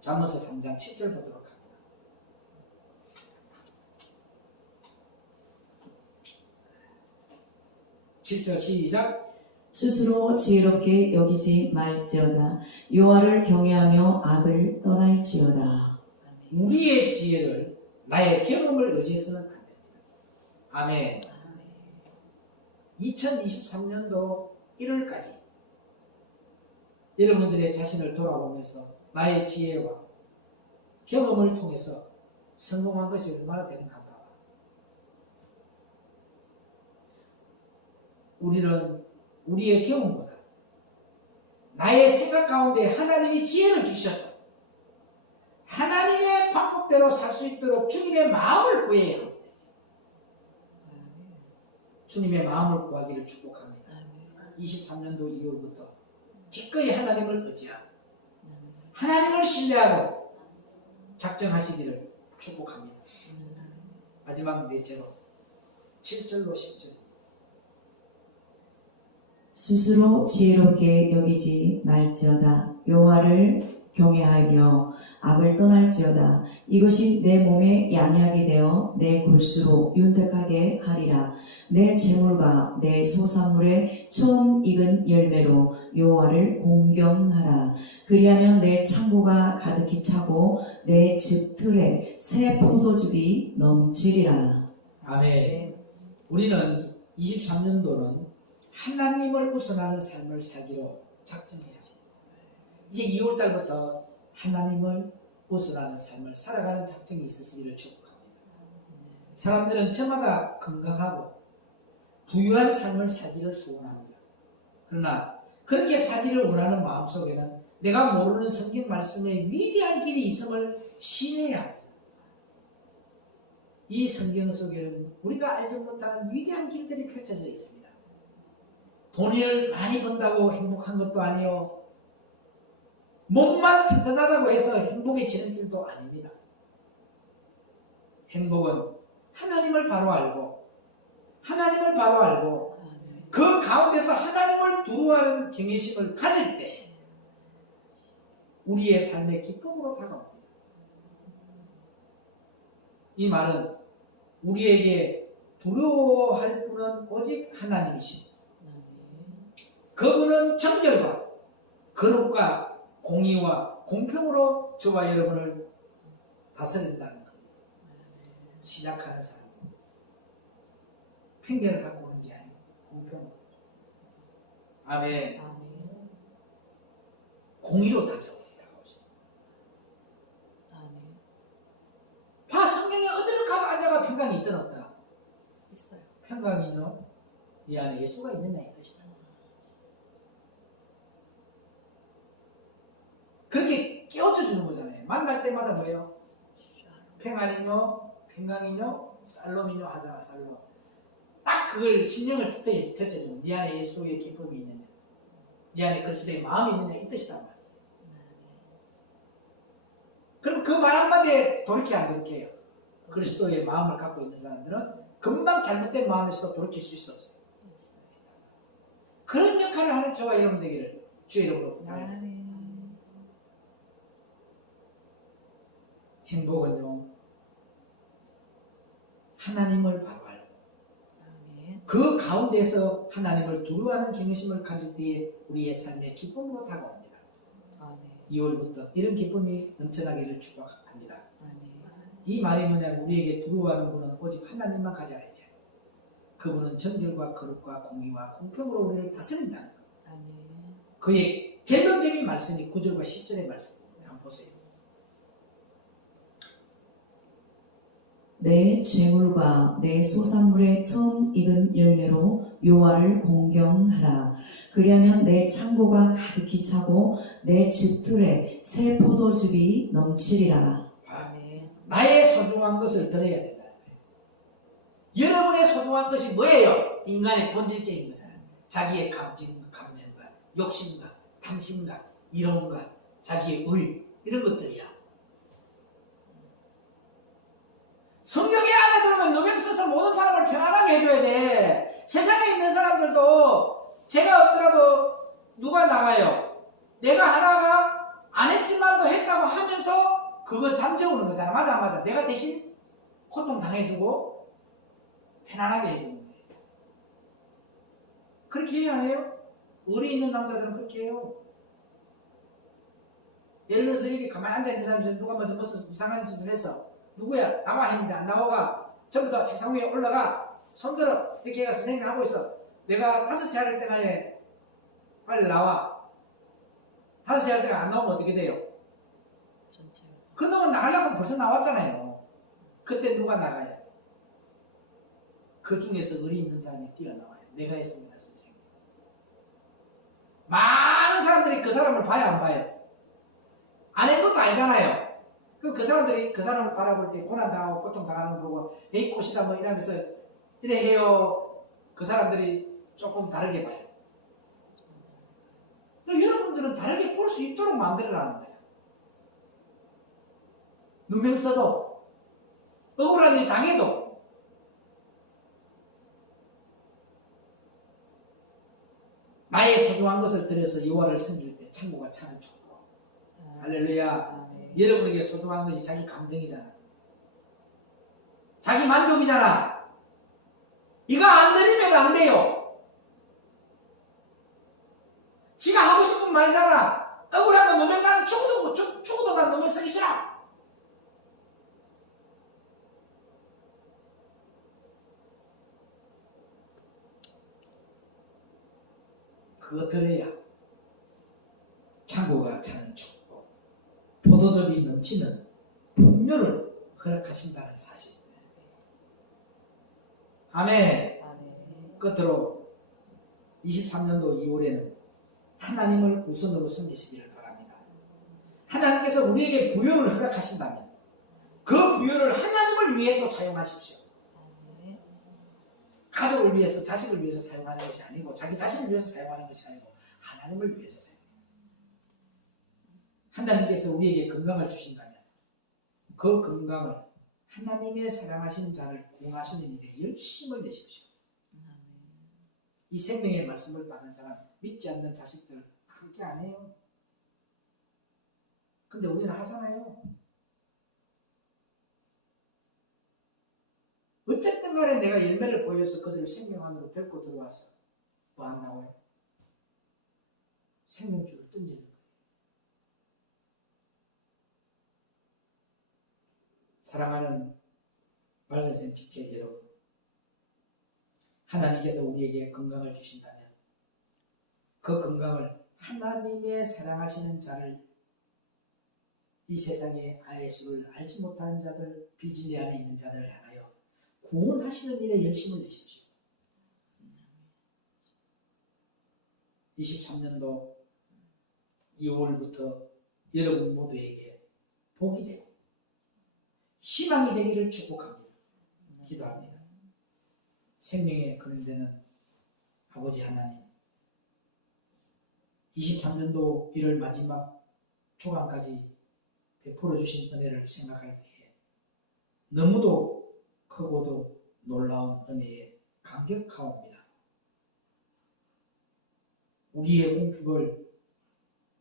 잠언서 3장 7절 보도록 합니다. (7절) 시작. 스스로 지혜롭게 여기지 말지어다. 여호와를 경외하며 악을 떠날지어다. 우리의 지혜를 나의 경험을 의지해서는 안 됩니다. 아멘. 2023년도 1월까지 여러분들의 자신을 돌아보면서 나의 지혜와 경험을 통해서 성공한 것이 얼마나 되는가 봐. 우리는 우리의 경험보다 나의 생각 가운데 하나님이 지혜를 주셔서 하나님의 방법대로 살 수 있도록 주님의 마음을 구해야 합니다. 주님의 마음을 구하기를 축복합니다. 23년도 2월부터 기꺼이 하나님을 의지하고 하나님을 신뢰하고 작정하시기를 축복합니다. 마지막 넷째로 7절로 10절. 스스로 지혜롭게 여기지 말지어다. 여호와를 경외하며 악을 떠날지어다. 이것이 내 몸에 양약이 되어 내 골수로 윤택하게 하리라. 내 재물과 내 소산물의 처음 익은 열매로 여호와를 공경하라. 그리하면 내 창고가 가득히 차고 내 집 틀에 새 포도즙이 넘치리라. 아멘. 우리는 23년도는 하나님을 우선하는 삶을 살기로 작정해요. 이제 2월달부터 하나님을 우선하는 삶을 살아가는 작정이 있으시기를 축복합니다. 사람들은 저마다 건강하고 부유한 삶을 살기를 소원합니다. 그러나 그렇게 살기를 원하는 마음속에는 내가 모르는 성경 말씀에 위대한 길이 있음을 신뢰해야 합니다. 이 성경 속에는 우리가 알지 못하는 위대한 길들이 펼쳐져 있습니다. 돈을 많이 번다고 행복한 것도 아니요, 몸만 튼튼하다고 해서 행복해지는 길도 아닙니다. 행복은 하나님을 바로 알고 그 가운데서 하나님을 두루하는 경외심을 가질 때 우리의 삶의 기쁨으로 다가옵니다. 이 말은 우리에게 두려워할 분은 오직 하나님이십니다. 그분은 정결과 거룩과 공의와 공평으로 저와 여러분을 다스린다는 겁니다. 시작하는 사람 편견을 갖고 오는 게 아니고 공평으로. 아멘. 공의로 다가옵니다. 봐, 성경에 어디를 가도 앉아가 평강이 있든 없다. 있어요. 평강이요, 네 안에 예수가 있느냐 이 뜻이다. 그렇게 깨우쳐 주는 거잖아요. 만날 때마다 뭐예요? 평안이뇨, 평강이뇨, 살롬이뇨 하잖아. 살롬. 딱 그걸 심령을 펼쳐주는, 네 안에 예수의 기쁨이 있느냐, 네 안에 그리스도의 마음이 있느냐 이 뜻이란 말이에요. 그럼 그 말 한마디에 돌이켜 안 돌이켜요? 그리스도의 마음을 갖고 있는 사람들은 금방 잘못된 마음에서도 돌이킬 수 있었어요. 그런 역할을 하는 저와 여러분 되기를 주의 이름으로 부탁합니다. 행복은요, 하나님을 바로 알고 그 가운데서 하나님을 두려워하는 경외심을 가질 때에 우리의 삶의 기쁨으로 다가옵니다. 2월부터 이런 기쁨이 넘쳐나기를 축복합니다. 이 말이 뭐냐면 우리에게 두려워하는 분은 오직 하나님만 가져야 하죠. 그분은 정결과 거룩과 공의와 공평으로 우리를 다스린다는 것. 그의 결론적인 말씀이 9절과 10절의 말씀입니다. 한번 보세요. 내 재물과 내 소산물의 처음 익은 열매로 여호와를 공경하라. 그리하면 내 창고가 가득히 차고 내 집틀에 새 포도즙이 넘치리라. 나의 소중한 것을 드려야 된다. 여러분의 소중한 것이 뭐예요? 인간의 본질적인 거잖아요. 자기의 감정과 욕심과 탐심과 이론과 자기의 의, 이런 것들이야. 성경에 안에 들어오면 누명서서 모든 사람을 평안하게 해줘야 돼. 세상에 있는 사람들도 제가 없더라도 누가 나가요? 내가 하나가 안 했지만도 했다고 하면서 그거 잠재우는 거잖아. 맞아 안 맞아? 내가 대신 고통 당해주고 편안하게 해주는 거예요. 그렇게 해야 해요? 의리 있는 남자들은 그렇게 해요. 예를 들어서 이렇게 가만히 앉아있는 사람 중에 누가 먼저 무슨 이상한 짓을 했어. 누구야? 나와 했는데 안 나와가 전부 다 책상 위에 올라가 손들어 이렇게 해서 선생님이 하고 있어. 내가 5시 할 때만에 빨리 나와. 5시 할 때가 안 나오면 어떻게 돼요? 그 놈은 나가려고 하면 벌써 나왔잖아요. 그때 누가 나가요? 그 중에서 의리 있는 사람이 뛰어나와요. 내가 했습니다, 선생님. 많은 사람들이 그 사람을 봐요, 안 봐요? 안 한 것도 알잖아요. 그럼 그 사람들이 그 사람을 바라볼 때 고난당하고 고통당하는 걸 보고 에이 꽃이다 뭐 이러면서 이래 해요. 그 사람들이 조금 다르게 봐요. 여러분들은 다르게 볼 수 있도록 만들어라는 거예요. 누명서도 억울한 일 당해도 나의 소중한 것을 들여서 여호와를 섬길 때 창고가 차는 축복. 할렐루야. 아멘. 여러분에게 소중한 것이 자기 감정이잖아. 자기 만족이잖아. 이거 안 드리면 안 돼요. 지가 하고 싶은 말이잖아. 억울하면 너면 나는 죽어도 난 너면 쓰기 싫어. 그거 들어야 창고가 차는 축복, 포도즙이 넘치는 풍요를 허락하신다는 사실. 아멘. 아멘. 끝으로 23년도 2월에는 하나님을 우선으로 섬기시기를 바랍니다. 하나님께서 우리에게 부여를 허락하신다면 그 부여를 하나님을 위해 또 사용하십시오. 아멘. 가족을 위해서, 자식을 위해서 사용하는 것이 아니고, 자기 자신을 위해서 사용하는 것이 아니고 하나님을 위해서 사용합니다. 하나님께서 우리에게 건강을 주신다면 그 건강을 하나님의 사랑하시는 자를 구원하시는 일에 열심을 내십시오. 이 생명의 말씀을 받는 사람, 믿지 않는 자식들 함께 안 해요. 근데 우리는 하잖아요. 어쨌든 간에 내가 열매를 보여서 그들을 생명 안으로 데리고 들어와서 뭐 한다고요? 생명줄을 던지는 거예요. 사랑하는 말근생 직책 여러분, 하나님께서 우리에게 건강을 주신다면 그 건강을 하나님의 사랑하시는 자를, 이 세상에 예수를 알지 못하는 자들, 비진리 안에 있는 자들을 향하여 구원하시는 일에 열심을 내십시오. 23년도 2월부터 여러분 모두에게 복이 되고 희망이 되기를 축복합니다. 기도합니다. 생명의 근원되는 아버지 하나님, 23년도 1월 마지막 주간까지 베풀어 주신 은혜를 생각할 때에 너무도 크고도 놀라운 은혜에 감격하옵니다. 우리의 공핍을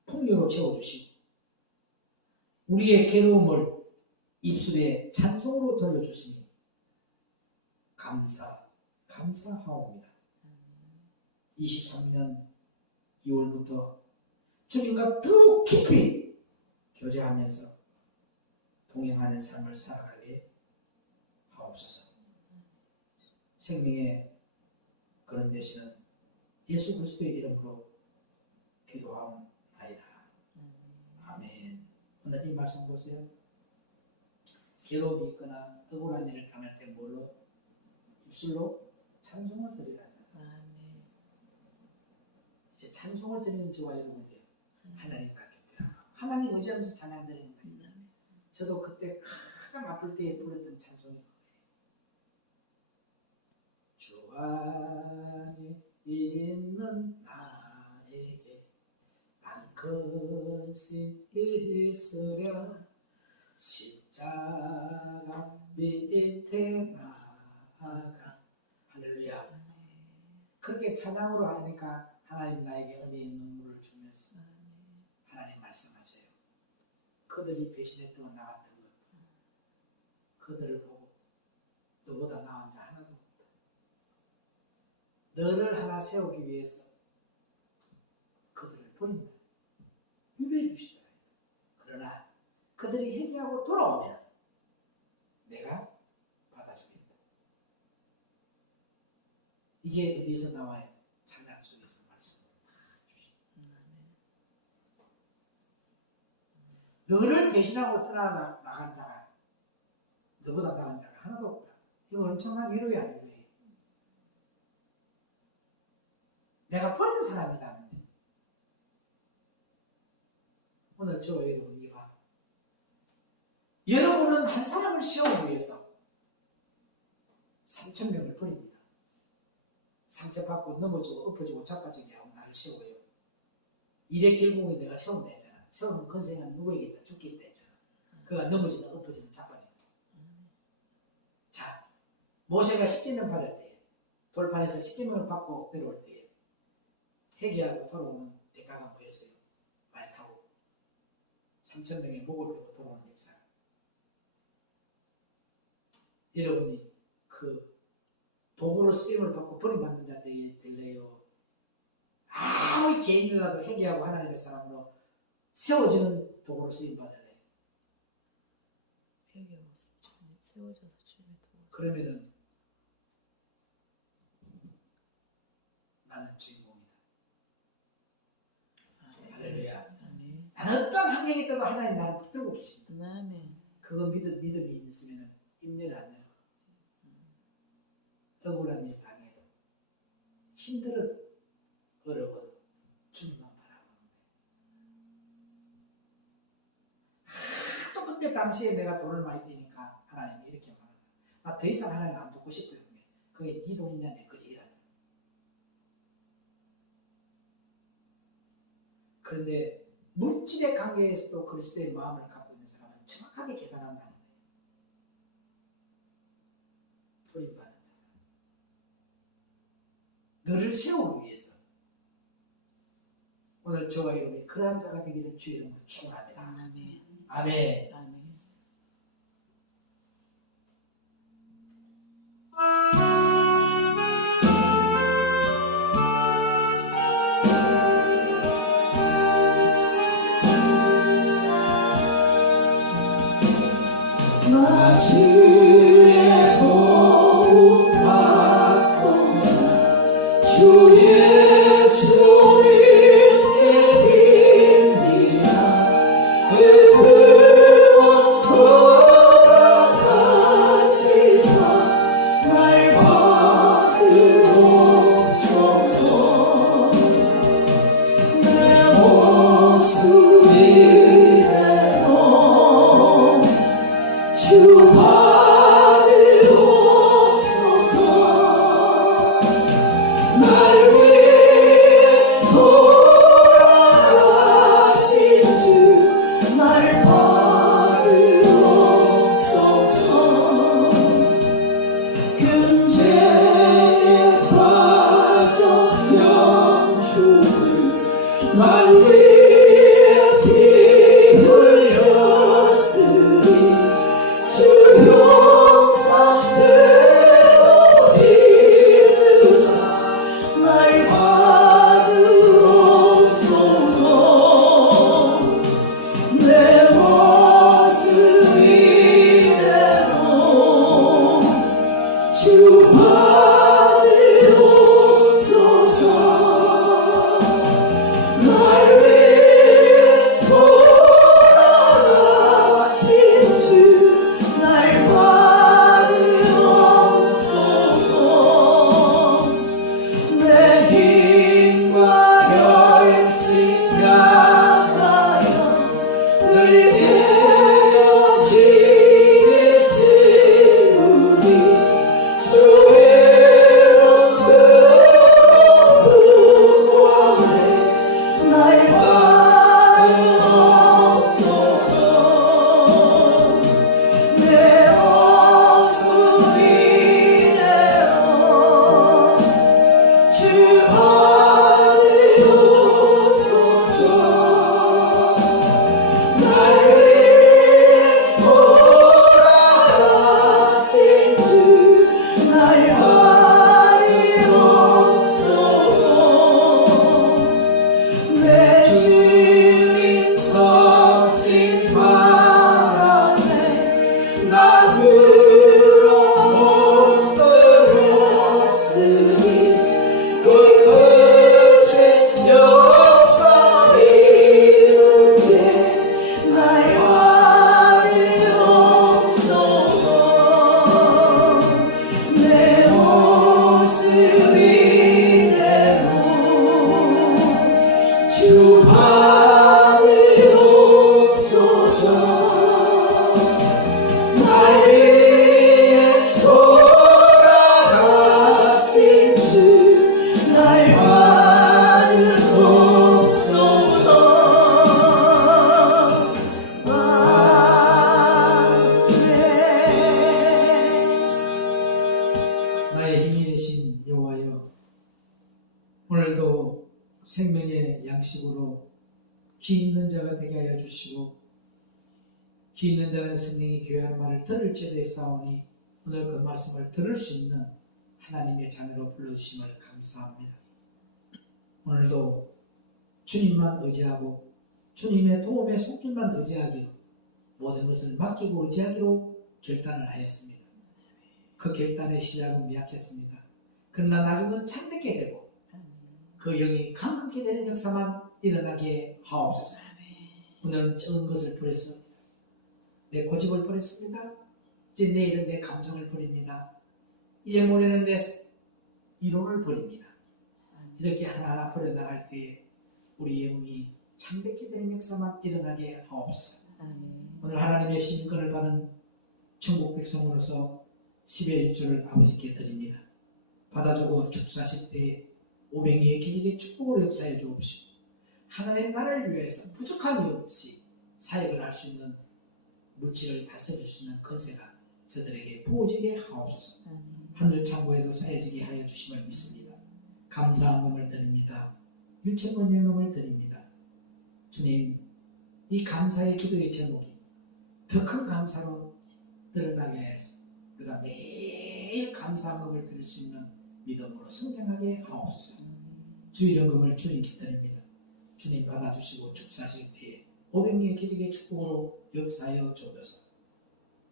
풍요로 채워주시고 우리의 괴로움을 입술에 찬송으로 돌려주시니 감사하옵니다. 23년 2월부터 주님과 더욱 깊이 교제하면서 동행하는 삶을 살아가게 하옵소서. 생명의 그런 되시는 예수 그리스도의 이름으로 기도하옵나이다. 아멘. 오늘 이 말씀 보세요. 괴로움이 있거나 억울한 일을 당할 때 뭘로? 입술로 찬송을 드리라. 아멘. 이제 찬송을 드리는 저와 여러분들 하나님 같겠대요. 하나님 의지하면서 찬양 드리는 거예요. 저도 그때 가장 아플 때에 불렀던 찬송이 거예요. 주 안에 있는 나에게 난 큰 신 있으랴 십자가 밑에 나아가. 할렐루야. 그렇게 찬양으로 하니까 하나님 나에게 은혜의 눈물을 주면서 하나님 말씀하세요. 그들이 배신했던 나갔던 것, 그들을 보고 너보다 나은 자 하나도 없다. 너를 하나 세우기 위해서 그들을 버린다. 유배해 주시다. 그러나 그들이 회개하고 돌아오면 내가 받아주겠다. 이게 어디에서 나와요? 찬양 속에서 말씀 주시다. 너를 배신하고 떠나간 자가, 너보다 나은 자가 하나도 없다. 이거 엄청난 위로야, 위로예요. 내가 버린 사람이다. 오늘 저 여러분 이봐. 여러분은 한 사람을 세우기 위해서 3,000명을 버립니다. 상처받고 넘어지고 엎어지고 자빠지게 하고 나를 세워요. 일의 결국은 내가 세운다 했잖아. 세우는 건생은 누구에게 있다? 죽게 있다 했잖아. 그가 넘어지다 엎어지다 자빠지다. 자, 모세가 10계명 받을 때, 돌판에서 10계명을 받고 내려올 때 회개하고 돌아오는 대가가 뭐였어요? 말 타고 3,000명의 목을 베고 돌아오는 역사. 여러분이 그 도구로 쓰임을 받고 버림받는 자 될래요? 아무리 죄인이라도 회개하고 하나님의 사람으로 세워지는 도구로 쓰임 받을래요? 회개하고 세워져서 주님의 도움. 그러면은 나는 주인공이다. 할렐루야. 아멘. 나는 어떤 환경이 있더라도 하나님 나를 붙들고 계신다. 아멘. 그거 믿음이 있으면 임내를 안 내려. 억울한 일 당해도 힘들어도 어려워도 주님만 바라보는 거야. 또 그때 당시에 내가 돈을 많이 떼니까 하나님이 이렇게 말하다. 나 더 이상 하나님 안 돕고 싶어요. 그게 네 돈이냐 내 거지라는. 그런데 물질의 관계에서도 그리스도의 마음을 갖고 있는 사람은 정확하게 계산한다는 거예요. 버림받은 자. 너를 세우기 위해서 오늘 저와 여러분이 그러한 자가 되기를 주의 이름으로 축원합니다. 아멘. 아멘. 아멘. 나 주의 도움 받고자 주 예수 믿게 빕니다. 그 구원 허락하시사 날 받으옵소서. 내 모습 이대로 주 받으옵소서. 날 위해 돌아가신 주 날 받으옵소서. 근죄에 빠져 영축을 날 위해 피 흘렸으니 주 용서대로 믿으사 날 받으옵소서. 내 모습 이대로 주 받으옵소서. 날 위해 돌아가신 주 날 받으옵소서. 내 힘과 열심 약하여 늘 깨어지게 세우니 주의 영광에 날 받으옵소서. 내 모습 이대로 주 받으옵소서. 날 위해 돌아가신 주 날 받으옵소서. 내 주님 서신 바람에 나 물어 못 들었으니 그 크신 역사 이루게 날 받으옵소서. 내 모습 이대로 주 받으옵소서. 날 위해 돌아가신 주 날 받으옵소서. 아멘. 나의 힘이 되신 여호와여, 오늘도 생명의 양식으로 기 있는 자가 되게 하여 주시고 기 있는 자는 성령이 교회한 말을 들을지어도 싸우니 오늘 그 말씀을 들을 수 있는 하나님의 자녀로 불러주심을 감사합니다. 오늘도 주님만 의지하고 주님의 도움에 속줄만 의지하기로 모든 것을 맡기고 의지하기로 결단을 하였습니다. 그 결단의 시작은 미약했습니다. 그러나 나중은 참되게 되고 그 영이 강건케 되는 역사만 일어나게 하옵소서. 오늘은 적은 것을 버렸습니다. 내 고집을 버렸습니다. 이제 내일은 내 감정을 버립니다. 이제 모레는 내 이론을 버립니다. 이렇게 하나하나 버려나갈 때에 우리 영이 참되게 되는 역사만 일어나게 하옵소서. 오늘 하나님의 신권을 받은 천국 백성으로서 10의 1조를 아버지께 드립니다. 받아주고 축사하실 때에 500리의 기적의 축복으로 역사해 주옵시고 하나님 나라를 위해서 부족함이 없이 사역을 할 수 있는 물질을 다스릴 수 있는 건세가 저들에게 부어지게 하옵소서. 하늘 창고에도 쌓여지게 하여 주심을 믿습니다. 감사한 몸을 드립니다. 일천번 영음을 드립니다. 주님, 이 감사의 기도의 제목이 더 큰 감사로 드러나게 해서 우리가 매일 감사한 것을 드릴 수 있는 믿음으로 성장하게 하옵소서. 주일연금을 주님께 드립니다. 주님 받아주시고 축사하실 때에 500리의 기적의 축복으로 역사하여 주옵소서.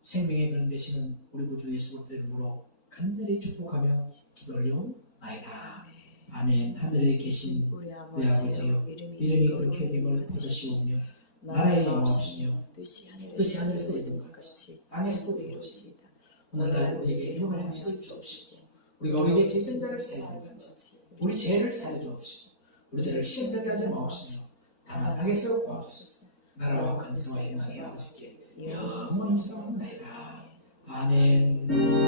생명의 그런 되시는 우리 구주 예수 그리스도 이름으로 간절히 축복하며 기도 올려옵나이다. 아멘. 하늘에 계신 우리 우리 아버지여 아버지여 이름이 이름이 그렇게 여김을 받으시오며 나라의 나라의 마음이시여 마음이시여 뜻이 하늘에서 하늘에서 이루어진 이루어진 것 같이 땅에서도 땅에서도 이루어지이다. 이루어지이다. 오늘날 우리에게 일용할 양식을 주옵시고 우리가 우리에게 죄진 자를 사하듯이 우리 죄를 사하여 주옵시고 우리들을 시험되게 하지 마옵시며 다만 악에서 구하옵소서. 나라와 근세와 영광의 아버지께 영원히 있사옵나이다. 아멘.